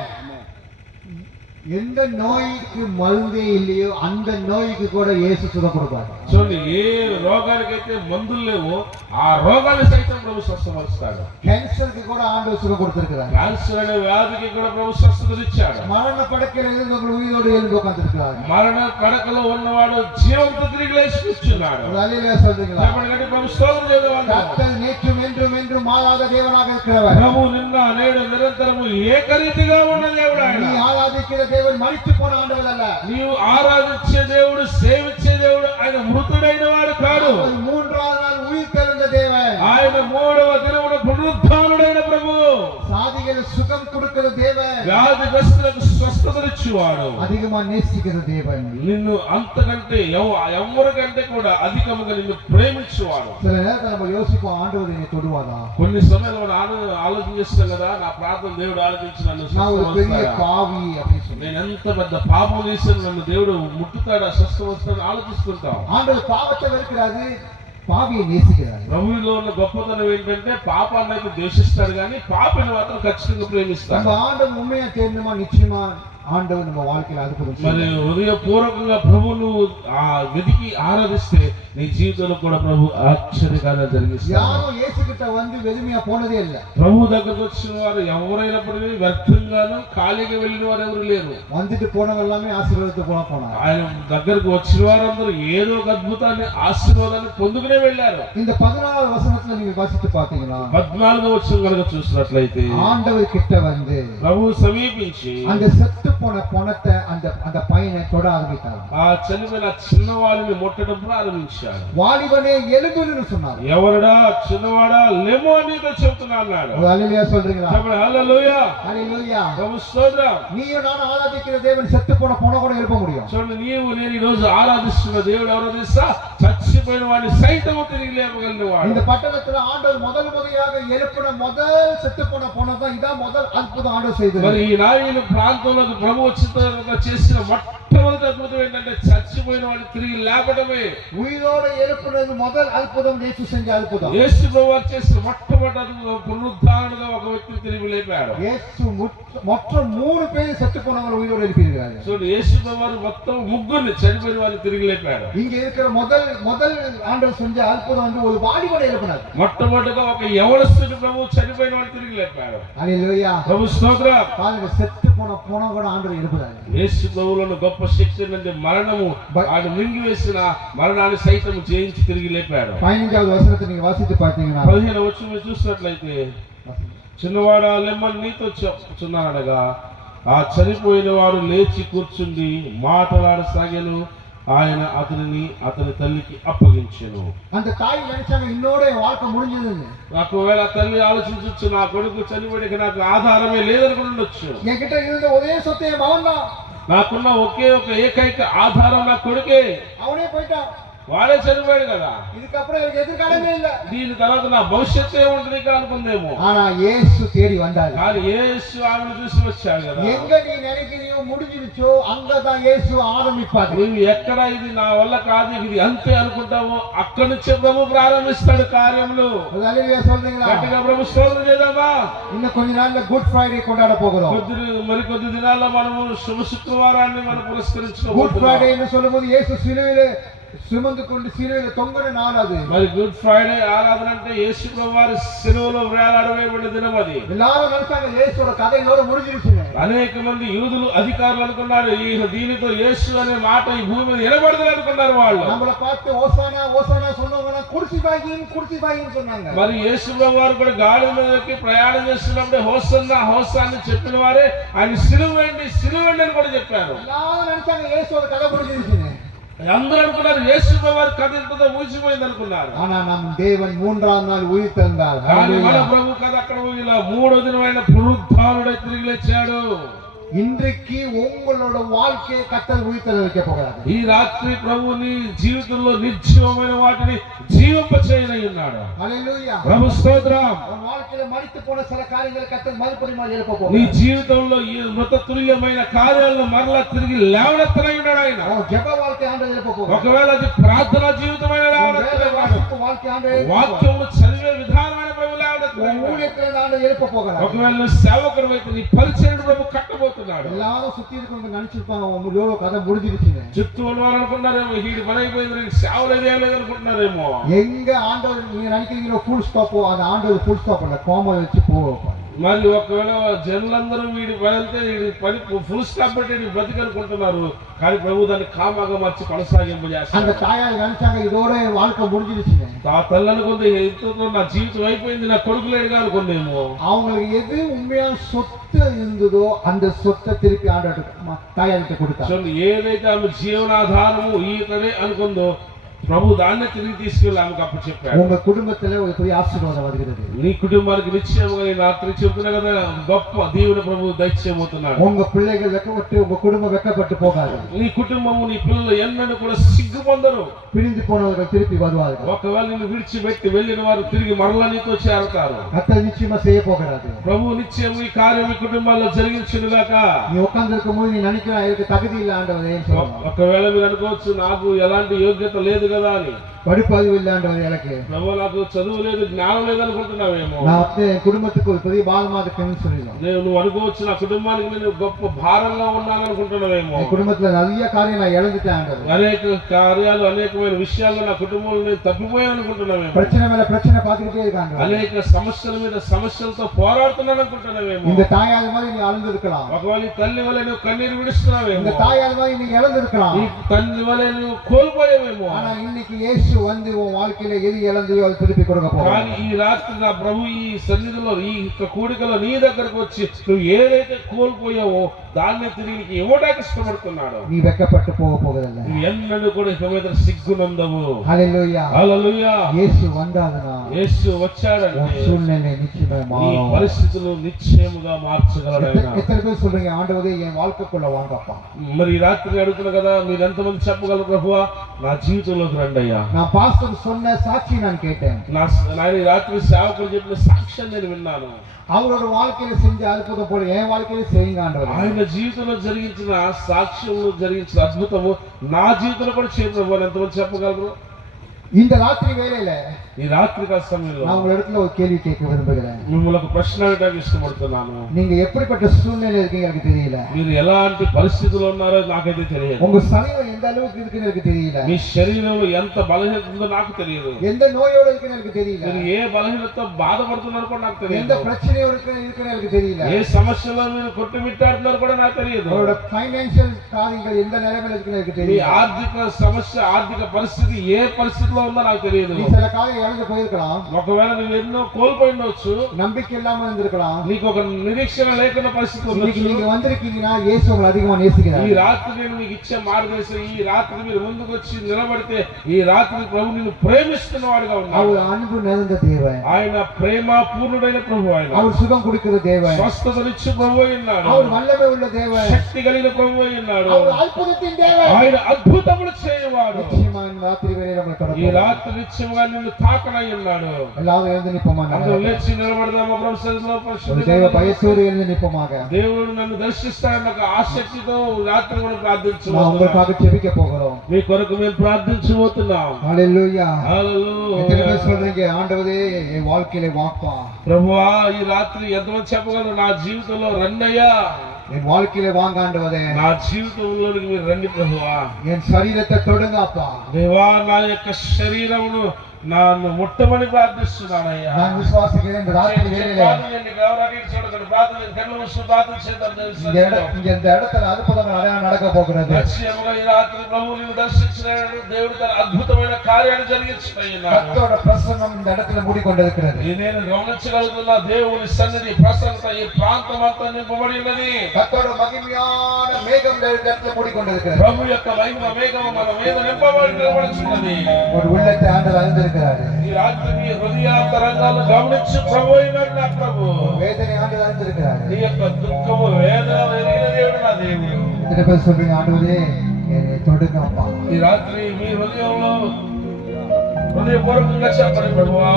எந்த நோய்க்கு மருந்தே இல்லையோ அந்த நோய்க்கு கூட இயேசு சுகம் கொடுப்பார். చూడండి, ఏ రోగానికైతే మందులు లేవో ఆ రోగాన్ని సైతం ప్రభు స్వస్థపరుస్తాడు. கேன்சருக்கு கூட ஆண்டவர் சுகம் கொடுத்திருக்கிறார். క్యాన్సర్ అనే వ్యాధికి కూడా ప్రభు స్వస్థత ఇచ్చాడు. மரண படுக்கையில் இருந்தவங்க உயிரோடு எழுந்து உட்கார்ந்திருக்கிறார். మరణ పడకలో ఉన్నవాడు జీవంతో తిరిగి లేచి కూర్చున్నాడు. హల్లెలూయా சொல்றீங்களா? చెప్పండి, ప్రభు స్తోత్రం చేద్దాం. கர்த்தர் நேற்றும் என்றும் என்றும் மாறாத தேவனாக இருக்கிறவர். ప్రభు నిన్న నేడు నిరంతరము ఏకరీతిగా ఉన్న దేవుడు ఆయన. நீ ஆராதிக்கிற தேவன் மரித்து போன ஆண்டவர் அல்ல. నీవు ఆరాధించే దేవుడు, సేవించే దేవుడు ఆయన మృతుడైన వాడు కాడు. அவர் 3வது நாள் உயிர் தெழுந்த தேவன். ఆయన 3వ దినమున పునరుత్థానుడైన ప్రభు. சாதிகள் சுகம் கொடுக்கிற தேவன். వ్యాధిగ్రస్తులకు స్వస్థతనిచ్చువాడు. அதிகமா நேசிக்கிற தேவன். నిన్ను అంతకంటే ఎవరికంటే కూడా అధికముగా నిన్ను ప్రేమించువాడు. சில நேரத்துல நம்ம யோசிப்போம், ஆண்டவர் என்னை தொடுவாரா? కొన్ని సమయాల్లో మనం ఆలోచన చేస్తాం కదా, నా ప్రార్థన దేవుడు ఆలోచించి నన్ను நான் ஒரு பெரிய స్వస్థపరుస్తాడా? பாவி அப்படின்னு சொல்லி. నేను ఎంత పెద్ద పాపం చేశాను, నన్ను దేవుడు ముట్టుతాడా, స్వస్థపరుస్తాడా ఆలోచిస్తుంటాం. ஆண்டவர் பாவத்தை வெறுக்கிறாரு, பாவியை நேசிக்கிறாரு. ప్రభువులో ఉన్న గొప్పతనం ఏంటంటే పాపాన్ని అయితే ద్వేషిస్తాడు కానీ పాపిని మాత్రం ఖచ్చితంగా ప్రేమిస్తాడు. நம்ம ఆண்டவர் உண்மையா தேடணுமா? நிச்சயமா ஆண்டவர் நம்ம வாழ்க்கையில அற்புதம் మరి செய்வார். హృదయపూర్వకంగా ప్రభువును వెతికి ఆరాధిస్తే నీ జీవితంలో కూడా ప్రభు ఆశ్చర్యకార్యాలు జరిగిస్తాడు. யாரும் இயேசு கிட்ட வந்து வெறுமையா போனதே இல்ல. ప్రభు దగ్గరకు వచ్చిన వారు ఎవరైనప్పటికీ వ్యర్థంగాను ఖాళీగా వెళ్ళిన వారు ఎవరు లేరు. வந்துட்டு போனவங்க எல்லாமே ஆசீர்வாதத்தை போனாங்க. ఆయన దగ్గరకు వచ్చిన వారందరూ ఏదో ఒక అద్భుతాన్ని, ఆశీర్వాదాన్ని పొందుకునే వెళ్ళారు. இந்த 14வது வசனத்துல நீங்க வாசித்து பாத்தீங்கன்னா, 14వ వచనం కనుక చూసినట్లయితే ஆண்டவர் கிட்ட வந்து ప్రభు సమీపించి அந்த செத்து போன பணத்தை அந்த பையனை தொட ஆரம்பித்தார். ఆ చనిపోయిన చిన్నవాడిని ముట్టడం ప్రారంభించాడు. வாலிபனே எழும்புன்னு சொன்னார். ఎవరడా చిన్నవాడా లెమో అని చెప్తున్నా అన్నాడు. హల్లెలూయా சொல்றீங்களா? చెప్పండి హల్లెలూయా. హల్లెలూయా. ప్రభు స్తోత్రం. நீயும் நானும் ஆராதிக்கிற தேவன் செத்து போன பணம் கூட எழுப்ப முடியும். చూడండి, నీవు నేను ఈ రోజు ఆరాధిస్తున్న దేవుడు ఎవరో తెలుసా? చచ్చిపోయిన వాడిని సైతం తిరిగి లేపగలిగిన వాడు. இந்த பட்டணத்துல ஆண்டவர் முறையாக எழுப்பின முதல் செத்து போன பணம் தான். இதான் முதல் அற்புதம் ஆண்டவர் செய்தது. మరి ఈ నాయన ప్రాంతంలోకి ప్రభు ప్రభు వచ్చిన తర్వాత చేసిన మొట్టమొదటి అద్భుతం ఏంటంటే చచ్చిపోయిన వాడిని తిరిగి లేపడమే. உயிரோடு எழுப்புனது முதல் அற்புதம் இயேசு செஞ்ச அற்புதம். యేసు ప్రభువు చేసిన మొట్టమొదటి అద్భుతం పునరుద్ధారణగా ఒక వ్యక్తిని తిరిగి లేపాడు. இயேசு மொத்தம் 3 பேர் செத்து போனவங்க உயிரோடு எழுப்பியிருக்காரு. సో యేసు ప్రభువు మొత్తం ముగ్గురిని చనిపోయిన వారిని తిరిగి లేపాడు. இங்க இருக்கிற முதல் ஆண்டவர் செஞ்ச அற்புதம் வந்து ஒரு வாலிபனை எழுப்பினார். మొట్టమొదటిగా ఒక యవనస్తుని ప్రభువు చనిపోయిన వాడిని తిరిగి లేపాడు. హల్లెలూయా. ప్రభు స్తోత్రం. பாருங்க செத்து போன கூட ஆண்டவர் எழுப்புறாரு. యేసు ప్రభువులో గొప్ప శక్తి ఏంటంటే మరణము ఆయన మింగివేసిన మరణాన్ని సైతం జయించి తిరిగి లేపాడు. 15వ వచనத்தை நீங்க వాసిத்து பார்த்தீங்கன்னா 15వ వచనం చూసినట్లయితే చిన్నవాడా లెమ్మని నీతో చెప్తున్నాడగా ఆ చనిపోయిన వాడు లేచి కూర్చుండి మాటలాడసాగాను. ఆయన అతని తల్లికి అప్పగించెను. அந்த தாய் நினைச்சாங்க இன்னோட வாழ்க்கை முடிஞ்சதுன்னு. ఒకవేళ తల్లి ఆలోచించొచ్చు నా కొడుకు చనిపోయిన నాకు ఆధారమే లేదనుకుని ఉండొచ్చు. என்கிட்ட இருந்த ஒரே சொத்தை அவன் தான். నాకున్న ఒకే ఒక ఏకైక ఆధారం నా కొడుకే. அவனே போயிட்டான். వాడే చనిపోయాడు కదా, இதுக்கப்புறம் எனக்கு எதிர்காலமே இல்ல. దీని తర్వాత నా భవిష్యత్తు ఏముంటుంది అనుకుందేమో. ஆனா இயேசு தேடி வந்தாரு. కానీ యేసు ఆమెను చూసి వచ్చాడు కదా. எங்க நீ நினைக்கிறியோ முடிஞ்சிருச்சோ அங்கதான் இயேசு ஆரம்பிப்பாரு. నువ్వు ఎక్కడ ఇది నా వల్ల కాదు ఇది అంతే అనుకుంటావో అక్కడి నుంచే ప్రభు ప్రారంభిస్తాడు కార్యములు. హల్లెలూయా சொல்றீங்களா? గట్టిగా ప్రభు స్తోత్రం చేద్దామా. இன்னும் கொஞ்ச நாள்ல குட் ஃப்ரைடே கொண்டாட போகிறோம். మరికొద్ది దినాల్లో మనము శుభ శుక్రవారాన్ని మనం పురస్కరించుకోబోతున్నాం. గుడ్ ఫ్రైడే என்று சொல்லும்போது இயேசு சிலுவையிலே சுமந்து கொண்டு சிலுவையில தொங்கின நாள் அது. మరి గుడ్ ఫ్రైడే ఆరాధన అంటే యేసు ప్రభువారి సిలువలో వేలాడవేయబడిన దినం అది. எல்லாரும் நினைச்சாங்க இயேசுவோட கதை இதோட முடிஞ்சிருச்சுன்னு. అనేక మంది యూదులు అధికారులు అనుకున్నారు దీనితో యేసు అనే మాట ఈ భూమి మీద నిలబడదు అనుకున్నారు. వాళ్ళు நம்மள பார்த்து ఓసానా ఓసానా சொன்னவங்க కుర్చీబాయిని சொன்னாங்க. మరి యేసు ప్రభువారు కూడా గాడి మీద ఎక్కి ప్రయాణం చేస్తున్నప్పుడు హోసన్నా హోసాన్ని చెప్పిన వారే ఆయన సిలువేండి అని కూడా చెప్పారు. எல்லாரும் நினைச்சாங்க இயேசுவோட கதை முடிஞ்சிருச்சுன்னு. అందరూ అనుకున్నారు యేసు ప్రభువారి కథ ఇంతతో ముగిసిపోయింది అనుకున్నారు. ஆனா நம் தேவன் 3ஆம் நாள் உயிர்த்தெழுந்தார். మన ప్రభు కథ అక్కడ ఇలా 3వ దినమైన పునరుద్ధానుడై తిరిగి లేచాడు. இன்றைக்கு உங்களோட வாழ்க்கையை கர்த்தர் உயிர்த்தெழ வைக்க போகிறார். ఈ రాత్రి ప్రభు నీ జీవితంలో నిర్జీవమైన వాటిని జీవింపచేయనున్నాడు. హల్లెలూయా. ప్రభు స్తోత్రం. உன் வாழ்க்கையில மரித்து போன சில காரியங்களை கர்த்தர் மறுபடியும் எழுப்ப போகிறார். నీ జీవితంలో ఈ మృత తుల్యమైన కార్యాలను మరలా తిరిగి లేవనెత్తనయ్యున్నాడు ఆయన. జప வாழ்க்கை ఆంధ్ర எழுப்ப పోகிறார். ఒకవేళ అది ప్రార్థనా జీవితమైన లేవనెత్తనయ్యున్నాడు. வாழ்க்கை ఆంధ్ర వాక్యమును చదివే విధానమైన ప్రభు లేవనెత్తనయ్యున్నాడు. ஊழியத்துல ஆంధ్ర எழுப்ப போகிறார். ఒకవేళ నువ్వు సేవకుడివైతే నీ పరిచర్యను ప్రభు కట్టబోతున్నాడు. எல்லாரும் சுத்தி இருக்கவங்க நினைச்சிருப்பாங்க உங்களோட கதை முடிஞ்சிருச்சுன்னு. చుట్టూ ఉన్నవారు అనుకుంటారేమో వీడి పని అయిపోయింది సేవలేదు ఏం లేదు అనుకుంటున్నారేమో. எங்க ஆண்டவர் நீங்க நினைக்கிறீங்களோ ஃபுல் ஸ்டாப்போ அந்த ஆண்டவர் ஃபுல் ஸ்டாப் இல்ல கோமா வச்சு போவாரு. మరి ఒకవేళ జనులందరూ వీడి పని అంతే వీడి పని ఫుల్ స్టాప్ పెట్టి బతికనుకుంటున్నారు. కానీ ప్రభు దాన్ని కామాగా మార్చి కొనసాగింపజేస్తారు. அந்த தாயார் நினைச்சாங்க இதோட வாழ்க்கை முடிஞ்சிருச்சுன்னு. ఆ తల్లి అనుకుంది ఇంతతో నా జీవితం అయిపోయింది నా కొడుకు లేడుగా అనుకుందేమో. அவங்களுக்கு எது உண்மையான சொத்து இருந்ததோ அந்த சொத்தை திருப்பி ஆண்டவர் தாயார்கிட்ட கொடுத்தார். ఏదైతే ఆమె జీవనాధారము ఈతనే అనుకుందో ప్రభు దాన్ని తిరిగి తీసుకెళ్ళి ఆమెకు అప్పుడు చెప్పాడు. உங்க குடும்பத்துல ஒரு பெரிய ஆசீர்வாதம் வருகிறது. నీ కుటుంబానికి నిశ్చయముగా నేను రాత్రి చెప్తున్నా కదా గొప్ప దీవెన ప్రభు దయచేయబోతున్నాడు. உங்க பிள்ளைகள் வெக்கப்பட்டு உங்க குடும்பம் வெக்கப்பட்டு போகாது. నీ కుటుంబము నీ పిల్లలు ఎన్నడూ కూడా సిగ్గు పొందరు. பிரிந்து போனவர்கள் திருப்பி வருவார்கள். ఒకవేళ నిన్ను విడిచిపెట్టి వెళ్ళిన వారు తిరిగి మరలా నీతో చేరతారు. கர்த்தர் நிச்சயமா செய்ய போகிறாரு. ప్రభు నిశ్చయం ఈ కార్యం ఈ కుటుంబాల్లో జరిగించునుగాక. நீ உட்கார்ந்திருக்கும் போது நீ நினைக்கிற எனக்கு தகுதி இல்ல ஆண்டவரே என்று சொல்லுவாங்க. ఒకవేళ మీరు అనుకోవచ్చు నాకు ఎలాంటి యోగ్యత లేదు కదా అని. படிப்பறிவு இல்ல ஆண்டவரே எனக்கு. ప్రభు నాకు చదువు లేదు జ్ఞానం లేదు అనుకుంటున్నావేమో. நான் வந்து என் குடும்பத்துக்கு ஒரு பெரிய பாரமா இருக்கேன்னு சொல்லிடுவோம். నువ్వు అనుకోవచ్చు నా కుటుంబానికి నేను గొప్ప భారంగా ఉన్నాను అనుకుంటున్నావేమో. என் குடும்பத்துல நிறைய காரியம் நான் இழந்துட்டேன் ஆண்டவரே. అనేక కార్యాలు అనేకమైన విషయాల్లో నా కుటుంబంలో నేను తప్పిపోయాను అనుకుంటున్నావేమో. பிரச்சனை மேல பிரச்சனை பார்த்துக்கிட்டே இருக்காங்க. అనేక సమస్యల మీద సమస్యలతో పోరాడుతున్నాను అనుకుంటున్నావేమో. இந்த தாயார் மாதிரி நீ அழுந்திருக்கலாம். ఒకవేళ ఈ తల్లి వలె నువ్వు కన్నీరు విడుస్తున్నావేమో. இந்த தாயார் மாதிரி நீ இழந்திருக்கலாம். ఈ తల్లి వలె నువ్వు కోల్పోయావేమో. ஆனா இன்னைக்கு இயேசு வந்து உன் வாழ்க்கையில எது இழந்தியோ அது திருப்பி கொடுக்க போறார். కానీ ఈ రాత్రి నా ప్రభు ఈ సన్నిధిలో ఈ కూడికలో నీ దగ్గరకు వచ్చి నువ్వు ఏదైతే కోల్పోయావో దాన్ని తిరిగి నీకు ఇవ్వడానికి ఇష్టపడుతున్నాడు. நீ வெக்கப்பட்டு போக போகிறதில்ல. నువ్వు ఎన్నడూ కూడా ఇక మీద సిగ్గునందవు. హల్లెలూయా. హల్లెలూయా. యేసు వందాదనా. యేసు వచ్చాడంటే சூழ்நிலை நிச்சயமா నీ மாறும். పరిస్థితులు నిశ్చయముగా మార్చగలడు ఆయన. எத்தனை பேர் சொல்றீங்க ஆண்டவரே என் வாழ்க்கைக்குள்ள வாங்கப்பா. మరి ఈ రాత్రి అడుగుతున్నా కదా మీరు ఎంతమంది చెప్పగలరు ప్రభువా నా జీవితంలోకి రండి అయ్యా. நான் பாஸ்டர் சொன்ன சாட்சி நான் கேட்டேன். నా ఈ రాత్రి సేవకుడు చెప్పిన సాక్ష్యం నేను విన్నాను. அவரோட வாழ்க்கையில செஞ்ச அற்புதம் போல என் வாழ்க்கையில செய்யுங்க ஆண்டவரே. ఆయన జీవితంలో జరిగించిన సాక్ష్యము, జరిగించిన అద్భుతము నా జీవితంలో కూడా చేయ ప్రభు అని ఎంతమంది చెప్పగలరు? இந்த ராத்திரி வேளையில ఈ రాత్రికాల సమయంలో நான் உங்க இடத்துல ஒரு கேள்வி கேட்க விரும்புகிறேன். మిమ్మల్ని ఒక ప్రశ్న అడగడానికి ఇష్టపడుతున్నాను. நீங்க எப்படிப்பட்ட சூழ்நிலை இருக்கீங்க எனக்கு தெரியல. మీరు ఎలాంటి పరిస్థితుల్లో ఉన్నారో నాకైతే తెలియదు. உங்க சரீரம் எந்த அளவுக்கு இருக்குன்னு எனக்கு தெரியல. మీ శరీరంలో ఎంత బలహీనత ఉందో నాకు తెలియదు. எந்த நோயோட இருக்குன்னு எனக்கு தெரியல. మీరు ఏ బలహీనతతో బాధపడుతున్నారో కూడా నాకు తెలియదు. எந்த பிரச்சனையோட இருக்குன்னு எனக்கு தெரியல. ఏ సమస్యలో మీరు కొట్టుమిట్టాడుతున్నారో కూడా నాకు తెలియదు. உங்களோட ఫైనాన్షియల్ காரியங்கள் எந்த நிலைமையில இருக்குன்னு எனக்கு మీ தெரியல. ఆర్థిక సమస్య, ఆర్థిక పరిస్థితి ఏ పరిస్థితిలో ఉందో నాకు తెలియదు. நீ சில காரியம் இழந்து போயிருக்கலாம். ఒకవేళ నువ్వు ఎన్నో కోల్పోయి ఉండవచ్చు. நம்பிக்கை இல்லாம இருந்திருக்கலாம். నీకు ఒక నిరీక్షణ లేకుండా పరిస్థితి இன்னைக்கு ఉండొచ్చు. நீங்க வந்திருக்கீங்கன்னா இயேசு உங்களை அதிகமா நேசிக்கிறார். ఈ రాత్రి నేను మీకు ఇచ్చే మార్గదర్శనం, ఈ రాత్రి మీరు ముందుకు వచ్చి నిలబడితే ఈ రాత్రి ప్రభు నిన్ను ప్రేమిస్తున్న వాడుగా ఉన్నాడు. அவர் அன்பு நிறைந்த தேவன். ఆయన ప్రేమ పూర్ణుడైన ప్రభు. ఆయన அவர் சுகம் கொடுக்கிற தேவன். స్వస్థతనిచ్చే ప్రభు అయి ఉన్నాడు. அவர் వల్లమే உள்ள தேவன். శక్తి కలిగిన ప్రభు అయి ఉన్నాడు. அவர் అద్భుతத்தின் தேவன். ఆయన అద్భుతములు చేయవాడు. நிச்சயமா இந்த ராத்திரி வேளையில உங்களை ఈ தொடர்பு. రాత్రి నిత్యముగా నిన్ను తాకనై ఉన్నాడు. எல்லாரும் எழுந்து நிற்போமாக. అందరూ లేచి నిలబడదామా ప్రభు సన్నిధిలో? ஒரு தேவ பயத்தோடு எழுந்து நிற்போமாக. దేవుడు నన్ను దర్శిస్తాడన్న ఒక ఆసక్తితో రాత్రి మనం நான் ప్రార్థించుకుందాం. உங்களுக்காக ஜெபிக்க போகிறோம். మీ కొరకు మేము ప్రార్థించబోతున్నాం. ஹalleluya. எத்தனை హల్లెలూయా. பேர் சொல்றீங்க ஆண்டவரே என் வாழ்க்கையில வாப்பா. ప్రభువా, ఈ రాత్రి ఎంతమంది చెప్పగలరు నా జీవితంలో రండయ్యా? என் வாழ்க்கையில வாங்க ஆண்டவரே. నా జీవితంలోనికి మీరు రండి ప్రభువా. என் சரீரத்தை தொடுங்க அப்பா. దేవా, నా యొక్క శరీరమును నన్ను ముట్టమని ప్రార్థిస్తున్నానయ్యా. நான் விசுவாசிக்கிறேன் இந்த ராத்திரி வேளையில இங்க இந்த இடத்துல அற்புதங்கள் அடையாளம் நடக்க போகிறது. అద్భుతమైన కార్యాలు జరిగించుకున్నాడు. கர்த்தரோட பிரசன்னம் இந்த இடத்துல மூடிக்கொண்டிருக்கிறது. నేను గమనించగలుగుతున్నా, దేవుని సన్నిధి ప్రసన్నత ఈ ప్రాంతం అంతా నింపబడి ఉన్నది. கர்த்தரோட மகிமையான மேகம் இந்த இடத்துல மூடிக்கொண்டிருக்கிறது. ప్రభు యొక్క మహిమ మేఘము మన మీద నింపబడి నిలబడుచున్నది. ஒரு உள்ளத்தை ஆண்டவர் அறிந்திருக்கிறார். ఈ రాత్రి నీ హృదయాంతరంగాలు గమనించు ప్రభు అయినాడు నా ప్రభు. வேதனை ஆண்டவர் அறிந்திருக்கிறார். నీ యొక్క దుఃఖము, వేదన ఎరిగిన దేవుడు నా దేవుడు. இத்தனை பேர் சொல்றீங்க ஆண்டவரே என்னை தொடுங்க அப்பா. ఈ రాత్రి మీ హృదయంలో హృదయపూర్వకంగా చెప్పండి, ప్రభువా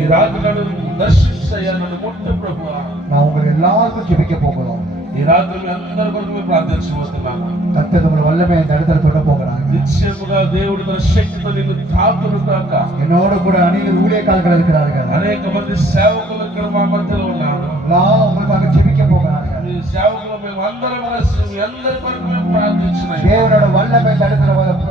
ఈ రాత్రి నన్ను దర్శించయ్యా, నన్ను ముట్టు ప్రభువా. நான் உங்களை எல்லாருக்கும் ஜெபிக்க போகிறோம். ఈ రాత్రి మీ అందరి కొరకు మేము ప్రార్థించబోతున్నాము. கர்த்தர் உங்களை வல்லமை இந்த இடத்துல தொட போகிறாங்க. నిశ్చయముగా దేవుడు తన శక్తితో నిన్ను తాకును కాక. என்னோட கூட அநேக ஊழியக்காரர்கள் இருக்கிறார்கள். అనేక మంది సేవకులు ఇక్కడ మా మధ్యలో ఉన్నారు. எல்லாம் உங்களுக்காக ஜெபிக்க போகிறாங்க. మీ సేవకులు మేము అందరం కలిసి మీ అందరి కొరకు మేము ప్రార్థించున్నాం. தேவனோட வல்லமை இந்த இடத்துல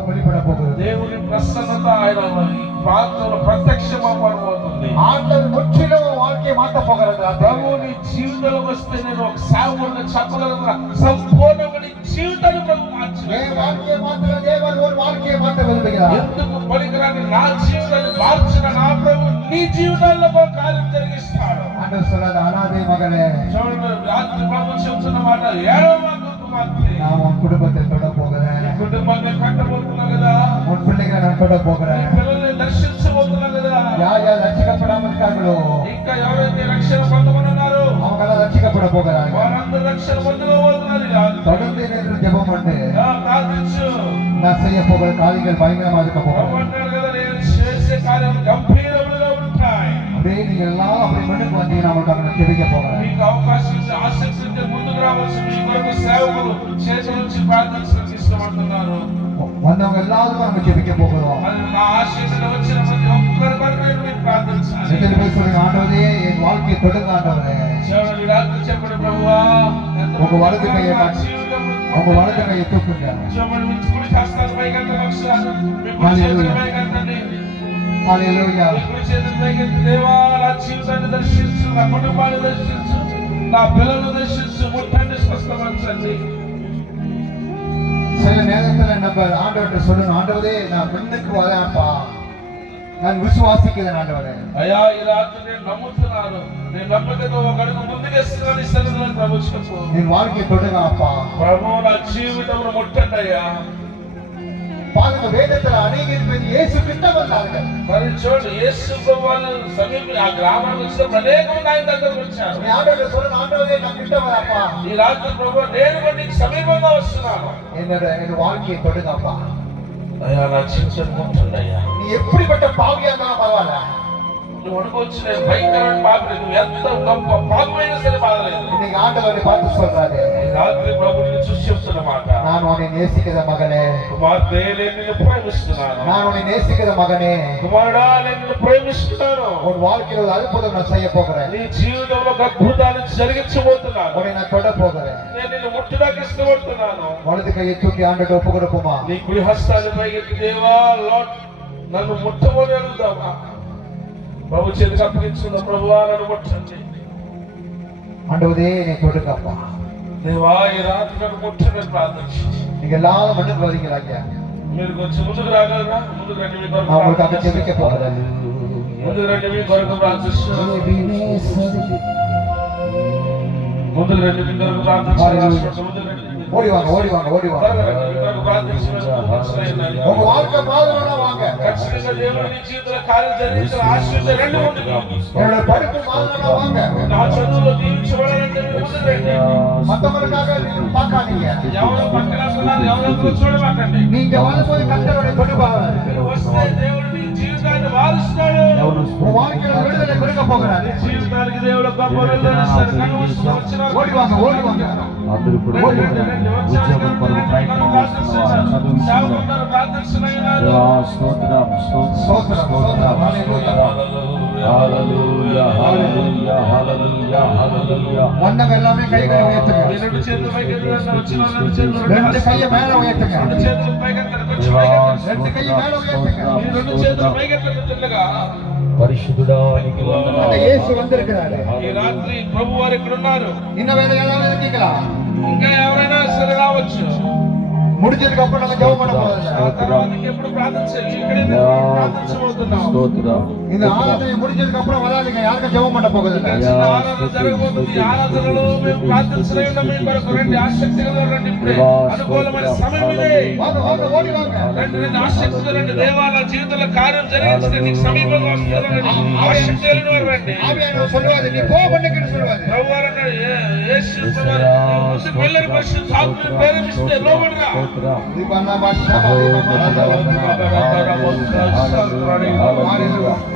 வெளிப்பட போகிறது. దేవుని ప్రసన్నత ఆయన ఈ ప్రాంతంలో ప్రత్యక్షమవబోతుంది. ஆண்டவர் முற்றிலும் வாழ்க்கையை மாற்ற போகிறது. ప్రభువుని జీవితంలోకి వస్తే నేను ఒక సేవకుడిగా చెప్పగలను, సంపూర్ణంగా నీ జీవితాన్ని ప్రభు మార్చు. என் வாழ்க்கையை மாற்ற தேவன் ஒரு வாழ்க்கையை மாற்ற விரும்புகிறார். ఎందుకు పనికిరాని నా జీవితాన్ని మార్చిన నా ప్రభు నీ జీవితాల్లో ఒక కార్యం జరిగిస్తాడు. ஆண்டவர் சொல்றாரு, அனாதை மகளே చూడండి, రాత్రి ప్రభు చెప్తున్న మాట, ఏడవమాకు కుమార్తె, நான் உன் குடும்பத்தை தொட போகிறேன். నీ కుటుంబాన్ని కట్టబోతున్నా కదా, உன் பிள்ளைகளை நான் தொட నీ போகிறேன். పిల్లల్ని దర్శించబోతున్నా కదా. யார் யார் ரட்சிக்கப்படாமல் இருக்காங்களோ ఇంకా ఎవరైతే రక్షణ పొందమన్నారో அவங்க எல்லாம் ரட்சிக்கப்பட போகிறாங்க. వారందరూ రక్షణ పొందబోతున్నారు. రాత్రి தொடர்ந்து நின்று ஜெபம் பண்ணு. ప్రార్థించు. நான் செய்ய போகிற காரியங்கள் பயங்கரமா இருக்க ప్రభు போகிறேன். అంటాడు కదా, నేను చేసే కార్యాలు గంభీరములుగా ఉంటాయి. அப்படியே நீங்க எல்லாம் அப்படி முன்னுக்கு வந்தீங்கன்னா அவங்களுக்காக நான் ஜெபிக்க போகிறேன். మీకు అవకాశం ఇచ్చే ఆసక్తి ఉంటే ముందుకు రావచ్చు. మీ కొరకు సేవకులు చేతి నుంచి ప్రార్థించడానికి ఇష్టపడుతున్నారు. வந்தவங்க எல்லாருக்கும் நம்ம ஜெபிக்க போகிறோம். మరి నా ఆశీస్సులు వచ్చిన ప్రతి ఒక్కరి కొరకు నేను ప్రార్థించాలి. எத்தனை பேர் சொல்லுங்க, ஆண்டவரே என் வாழ்க்கையை தொடுங்க ஆண்டவரே. చూడండి, రాత్రి చెప్పండి, ప్రభువా உங்க வலது கையை காட்டு. உங்க வலது கையை தூக்குங்க. చూడండి, మీ కుడి హస్తాన్ని పైకెత్తండి ఒకసారి. మీ కుడి చేతిని పైకెత్తండి. హల్లెలూయా. మీ కుడి చేతిని పైకెత్తి, దేవా నా జీవితాన్ని దర్శించు, నా కుటుంబాన్ని దర్శించు, నా పిల్లలను దర్శించు, ముట్టండి, స్వస్థపరచండి. சில நேரத்துல நம்ம ஆண்டவர்கிட்ட சொல்லணும், ஆண்டவரே நான் முன்னுக்கு வரேன்ப்பா, நான் விசுவாசிக்கிறேன் ஆண்டவரே. అయ్యా, ఈ రాత్రి నేను నమ్ముతున్నాను, నేను నమ్మకంతో ఒక అడుగు ముందుకేస్తున్నాను. ఈ సన్నిధిలో ప్రభు చెప్పు, என் வாழ்க்கையை தொடுங்க அப்பா. ప్రభు నా జీవితంలో ముట్టండి అయ్యా. பாருங்க, வேதத்துல அநேகர் பேர் இயேசு கிட்ட வந்தாங்க. మరి చూడండి, యేసు ప్రభు వాళ్ళు సమీప ఆ గ్రామానికి వచ్చినప్పుడు అనేక మంది ఆయన దగ్గరకు వచ్చారు. நீ ஆண்டவர்கிட்ட சொல்லணும், ஆண்டவரே நான் கிட்ட வரேன்ப்பா, ఈ రాత్రి ప్రభు నేను కూడా నీకు సమీపంగా వస్తున్నాను. என் வாழ்க்கையை தொடுங்க அப்பா. అయ్యా, నా జీవితం ముట్టండి అయ్యా. நீ எப்படிப்பட்ட பாவியா இருந்தாலும் பரவாயில்ல, నువ్వు అనుకోవచ్చు నేను భయంకరమైన పాపి, నువ్వు ఎంత గొప్ప పాపమైనా సరే బాధలేదు. இன்னைக்கு ஆண்டவர் பார்த்து சொல்றாரு, రాత్రి ప్రభుని చూసి చెప్తున్న మాట, நான் உன்னை நேசிக்கிற மகனே, కుమార్తె నేను నిన్ను ప్రేమిస్తున్నాను, நான் உன்னை நேசிக்கிற మగనే, కుమారుడా నేను నిన్ను ప్రేమిస్తున్నాను, உன் வாழ்க்கையில ஒரு அற்புதம் நான் செய்ய போகிறேன், నీ జీవితంలో ఒక అద్భుతాన్ని జరిగించబోతున్నాను, உன்னை நான் தொட போகிறேன். నేను నిన్ను ముట్టడానికి ఇష్టపడుతున్నాను. வலது கையை தூக்கி ஆண்டவர்கிட்ட ஒப்பு கொடுப்போமா? నీ కుడి హస్తాన్ని పైకెత్తి దేవా లార్డ్ నన్ను ముట్టమని అడుగుదామా? ప్రభు చేతికి అప్పగించుకుందాం. ప్రభువా నన్ను ముట్టండి. ஆண்டவரே என்னை தொடுங்கப்பா. దేవా ఈ రాత్రి నన్ను ముట్టమని ప్రార్థించండి. நீங்க எல்லாரும் முன்னுக்கு வரீங்களா ஐயா? మీరు కొంచెం ముందుకు రాగలరా? ముందుకు రండి, మీ కొరకు நான் உங்களுக்காக ప్రార్థిస్తున్నాను. ஜெபிக்க போகிறேன். ముందుకు రండి, మీ కొరకు ప్రార్థిస్తున్నాను. ముందుకు రండి, మీ కొరకు ప్రార్థిస్తున్నాను. ముందుకు రండి, ஓடி வாங்க, ஓடி வாங்க, ஓடி வாங்க. త్వరగా రండి, మీ కొరకు ప్రార్థిస్తున్నాను. உங்க வாழ்க்கை மாறணும்னா வாங்க. ఖచ్చితంగా దేవుడు నీ జీవితంలో కార్యం జరిగించాలి, ఆశీర్వదించాలి. రండి ముందుకు. என்னோட படிப்பு மாறணும்னா வாங்க. నా చదువులో దీవించబడాలంటే మీరు ముందుకు రండి. மத்தவங்களுக்காக நீங்க பார்க்காதீங்க. ఎవరో పక్కన ఉన్నారు, ఎవరో చూడమాకండి. நீங்க வரும்போது கர்த்தருடைய தொடுபார் మీరు వస్తే దేవుడు మీ జీవితాన్ని వారుస్తాడు. உங்க வாழ்க்கையில விடுதலை கொடுக்க போகிறாரு. నీ జీవితానికి దేవుడు గొప్ప విడుదల ఇస్తాడు. కన్ను మూసుకొని వచ్చిన వారు ஓடி வாங்க, ఓడి வாங்க. అందరూ కూడా ఉద్యోగం కొరకు ప్రయత్నిస్తున్నారు, సేవకులు ప్రార్థిస్తున్నారు. స్తోత్రం స్తోత్రం స్తోత్రం. హల్లెలూయా హల్లెలూయా హల్లెలూయా హల్లెలూయా. வந்தவங்க எல்லாமே கைகளை உயர்த்துங்க. మీ రెండు చేతులు పైకెత్తండి. వచ్చిన వాళ్ళు రెండు చేతులు ரெண்டு கையை மேல உயர்த்துங்க. రెండు చేతులు పైకెత్తండి. కొంచెం దేవా పైకెత్తండి. రెండు கையை மேல உயர்த்துங்க. మీ రెండు చేతులు పైకెత్తండి. చిన్నగా. పరిశుద్ధుడా నీకు அந்த వందనాలు. இயேசு வந்திருக்கிறாரு. ఈ రాత్రి ప్రభు వారు ఇక్కడ ఉన్నారు. இன்னும் வேற யாராவது இருக்கீங்களா? ఇంకా ఎవరైనా సరే రావచ్చు. முடிஞ்சதுக்கு அப்புறம் நம்ம ஜெபம் பண்ண போறோம். ఆ తర్వాతకి ఎప్పుడు ప్రార్థించాలి? ఇక్కడే ప్రార్థించబోతున్నాం. స్తోత్రం. இந்த ஆராதனை முடிஞ்சதுக்கு அப்புறம் வராதீங்க, யாருக்கும் ஜெபம் பண்ண போகுது இல்ல. చిన్న ఆరాధన జరగబోతుంది. ఈ ఆరాధనలో మేము ప్రార్థించలే ఉన్నాం. మీ కొరకు రండి, ఆసక్తిగా రండి. ఇప్పుడే అనుకూలమైన సమయం ఇదే. வாங்க வாங்க, ఓడి వాங்க. రండి రండి, ఆసక్తిగా రండి. దేవా నా జీవితంలో కార్యం జరిగించండి. నీకు సమీపంగా వస్తున్నారండి. ఆసక్తి కలిగిన వారు రండి. ஆவியானவர் சொல்லுவாரு, நீ போ பண்ணுங்கன்னு சொல்லுவாரு. ప్రభు వారు అన్నాడు, యేసు ప్రభువారు, ముందుకు వెళ్ళని పరిశుద్ధాత్మను ప్రేరేపిస్తే లోబడరా. దీపన్న భాషా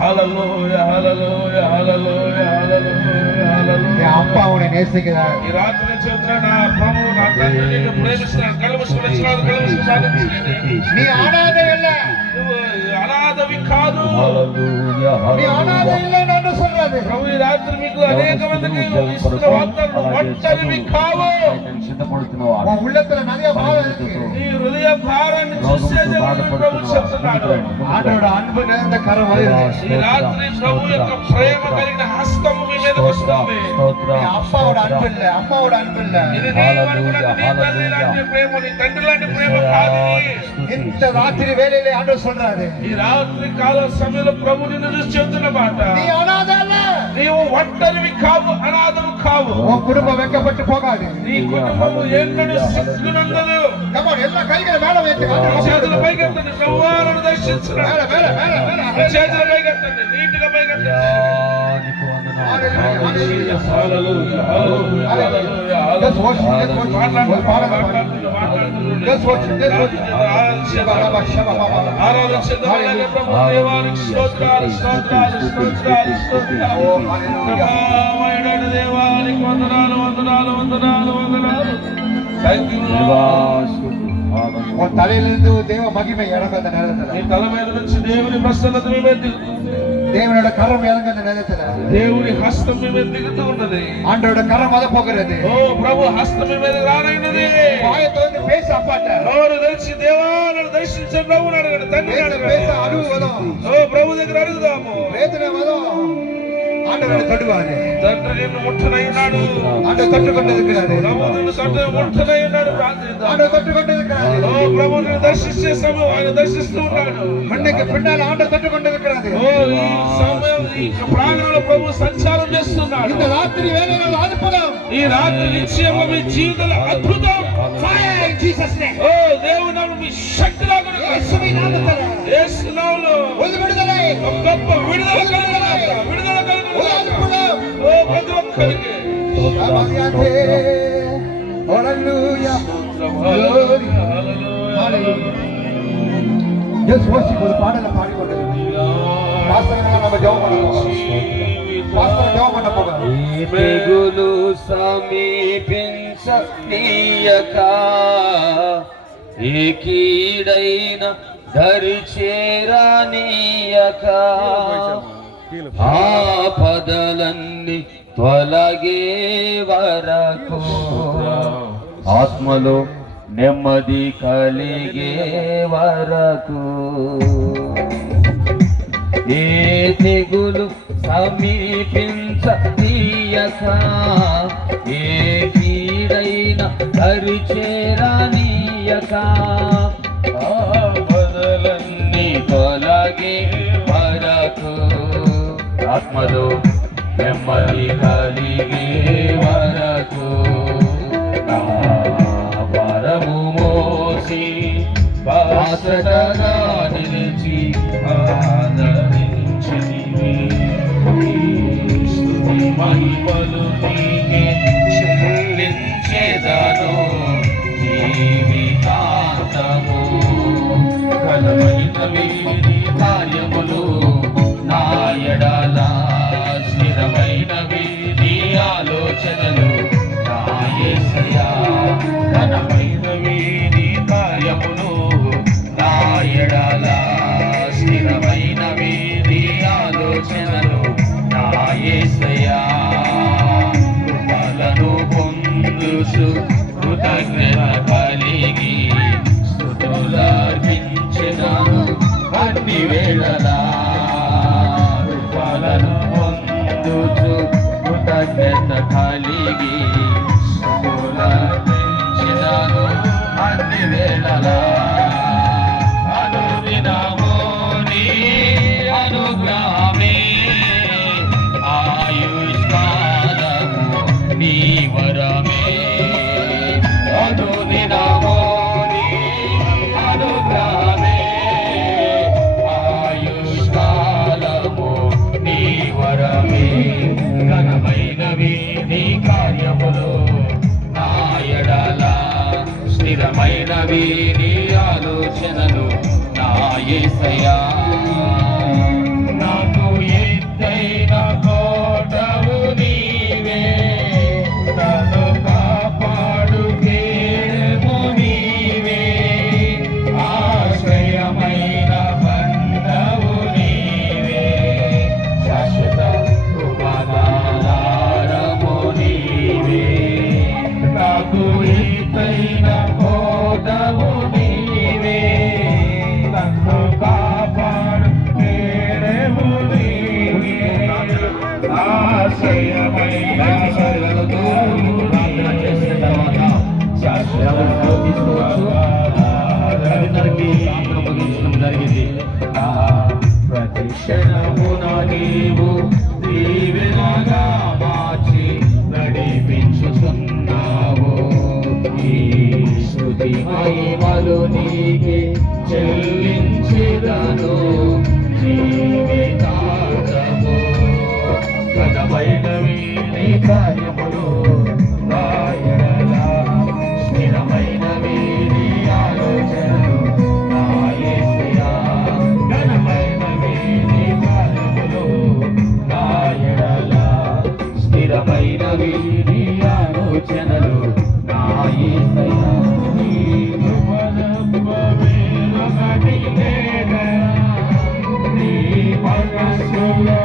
హల్లెలూయా హల్లెలూయా హల్లెలూయా హల్లెలూయా హల్లెలూయా. அப்பா உன்னை நேசிக்கிறார். ఈ రాత్రి చెప్తున్నా, నా ప్రభు నా తండ్రి నిన్ను ప్రేమిస్తున్నాడు. కళ్ళు మూసుకొని వచ్చినాడు, కళ్ళు మూసుకొని ప్రార్థించండి. நீ அனாதை இல்ல, నువ్వు అనాథవి కాదు. హల్లెలూయా நீ அனாதை இல்லைன்னு என்று சொல்றாரு. ప్రభు ఈ రాత్రి మీకు అనేక మందికి ఇస్తున్న వాగ్దానం, ఒంటరివి కావు. సిద్ధపడుతున్నావు. உன் உள்ளத்துல நிறைய பாரம் இருக்கு. నీ హృదయ భారాన్ని చూసే దేవుడు ప్రభు చెప్తున్నాడు. ஆண்டோட அன்பு நிறைந்த கரம் வருது. ఈ రాత్రి ప్రభు యొక్క ప్రేమ కలిగిన హస్తము మీ మీదకి వస్తుంది. நீ அப்பாவோட அன்பு இல்ல, అమ్మాவோட అன்பు இல்ல. ఇది నీ అనుకున్నది నీ తల్లి లాంటి ప్రేమ, నీ తండ్రి లాంటి ప్రేమ కాదు. இந்த ராத்திரி வேளையிலே ஆண்டவர் சொல்றாரு, ఈ రాత్రి కాల సమయంలో ప్రభు నిన్ను చూసి చెప్తున్న మాట, நீ அனாதை அல்ல. నీవు ఒంటరివి కావు, అనాథము కావు. உன் குடும்பம் வெட்கப்பட்டு போகாது. నీ కుటుంబము ఎన్నడూ సిగ్గునందదు. Come on, எல்லா கைகளை மேல வைத்து చేతుల పైకెత్తండి. ప్రభువాలను దర్శించురా. மேல மேல மேல மேல. చేతుల పైకెత్తండి, నీటిగా పైకెత్తండి. నీకు వందనాలు. హల్లెలూయా హల్లెలూయా హల్లెలూయా. Just worship, just worship. మాట్లాడుతూ ஒரு பாடல் பாடு. మాట్లాడుతూ Just worship, just worship. ఆరాధించేద్దాం. అలాగే ప్రభు దేవానికి స్తోత్రాలు స్తోత్రాలు స్తోత్రాలు స్తోత్రాలు. కృపామయుడైన దేవానికి వందనాలు వందనాలు వందనాలు వందనాలు. Thank you. உன் தலையிலிருந்து தேவ மகிமை இறங்கும் அந்த நேரத்துல. నీ తల మీద నుంచి దేవుని ప్రసన్నత మీ మీద దిగుతుంది. தேவனோட கரம் இறங்கும் அந்த நேரத்துல. దేవుని హస్తం మీ మీద దిగుతూ ఉన్నది. ஆண்டோட கரம் வர போகிறது. ఓ ప్రభు హస్తం మీ మీద రానైనది. வாயை திறந்து பேச அப்பாட்ட. నోరు తెరిచి దేవాలను దర్శించే ప్రభువుని అడగండి, తండ్రిని பேச అడగండి. அழுவு வரும். ఓ ప్రభు దగ్గర అడుగుదాము. வேதனை வரும். ஆண்டவரை தொடுவாரு. తండ్రి నిన్ను ముట్టనై ఉన్నాడు. ஆண்டவர் தொட்டு கொண்டிருக்கிறாரு. ప్రభు నిన్ను ముట్టనై ఉన్నాడు. ప్రార్థిద్దాం. ஆண்டவர் தொட்டு கொண்டிருக்கிறாரு. ఓ ప్రభు నిన్ను దర్శించే సమయం ఆయన దర్శిస్తూ ఉన్నాడు. மண்ணுக்கு பின்னால் ஆண்டவர் தொட்டு கொண்டிருக்கிறாரு. ఓ ఈ సమయం ఈ ప్రాంగణంలో ప్రభు సంచారం చేస్తున్నాడు. இந்த ராத்திரி வேளையில் அற்புதம். ఈ రాత్రి నిశ్చయంగా మీ జీవితంలో అద్భుతం. Fire in Jesus name. ఓ దేవుని నామములో మీ శక్తి లాగును. యేసువిன் నామములో యేసు నామములో ஒரு விடுதலை. ఒక గొప్ప విడుదల కలుగును. విడుదల కలుగును. ஒரு அற்புதம். ఓ ప్రతి ఒక్కరికి ஆமென். Hallelujah. Hallelujah. Just worship, ஒரு பாடலை பாடிக்கொண்டிருக்கிறோம். வாசகங்களை நம்ம తెగులు సమీపించనీయక ఏ కీడైన దరి చేరనీయక ఆపదలన్నీ తొలగే వరకు ఆత్మలో నెమ్మది కలిగే వరకు ఏ తెగులు సమీపించనీయక ఏ కీడైన దరి చేరనీయక ఆపదలన్నీ తొలగే వరకు ఆత్మలో నెమ్మది కలిగే వరకు నా భారము మోసి బాసటగా నిలిచి ఆదరించితివి. స్తుతి మహిమలు నీకే చెల్లించెదను జీవితాంతము. ఘనమైనవి నీ కార్యములు నా ఎడల, స్థిరమైనవి నీ ఆలోచనలు నా యేసయ్యా. ఘనమైనవి నీ కార్యములు నా ఎడల, స్థిరమైనవి నీ ఆలోచనలు నా యేసయ్యా. కృపలను పొందుచు కృతజ్ఞత కలిగి స్తుతులర్పించెదను అన్ని వేళలా. కృపలను పొందుచు కృతజ్ఞత కలిగి స్తుతులర్పించెదను అన్ని వేళలా. అనుదినము నీ అనుగ్రహమే, ఆయుష్కాలము నీ వరమే. అనుదినము నీ అనుగ్రహమే, ఆయుష్కాలము నీ వరమే. ఘనమైనవి నీ కార్యములు నా ఎడల, స్థిరమైనవి నీ ఆలోచనలు నా యేసయ్యా. నాకు ఎత్తైన కోటవు నీవే, నన్ను కాపాడు కేడము నీవే. ఆశ్రయమైన బంధవు నీవే, శాశ్వత కృపాధారము నీవే. నాకు ఎత్తైన కోటవు నీవే, నన్ను కాపాడు కేడము నీవే. ఆశ్రయమైన బంధము నీవే, శాశ్వత జరిగింది. ప్రతి క్షణమున నీవు దీవెనగా మార్చి నడిపించుతున్నావు. ఈ స్తుతి మహిమలు నీకే చెల్లించెదను జీవితాంతము. ఘనమైనవి నీ కార్యములు నా ఎడల, స్థిరమైనవి నీ ఆలోచనలు నా యేసయ్యా. ఘనమైనవి నీ కార్యములు నా ఎడల, స్థిరమైనవి నీ ఆలోచనలు నా యేసయ్యా. నీ కృపనొప్పవే ఒకటి లేక, నీ మనస్సులో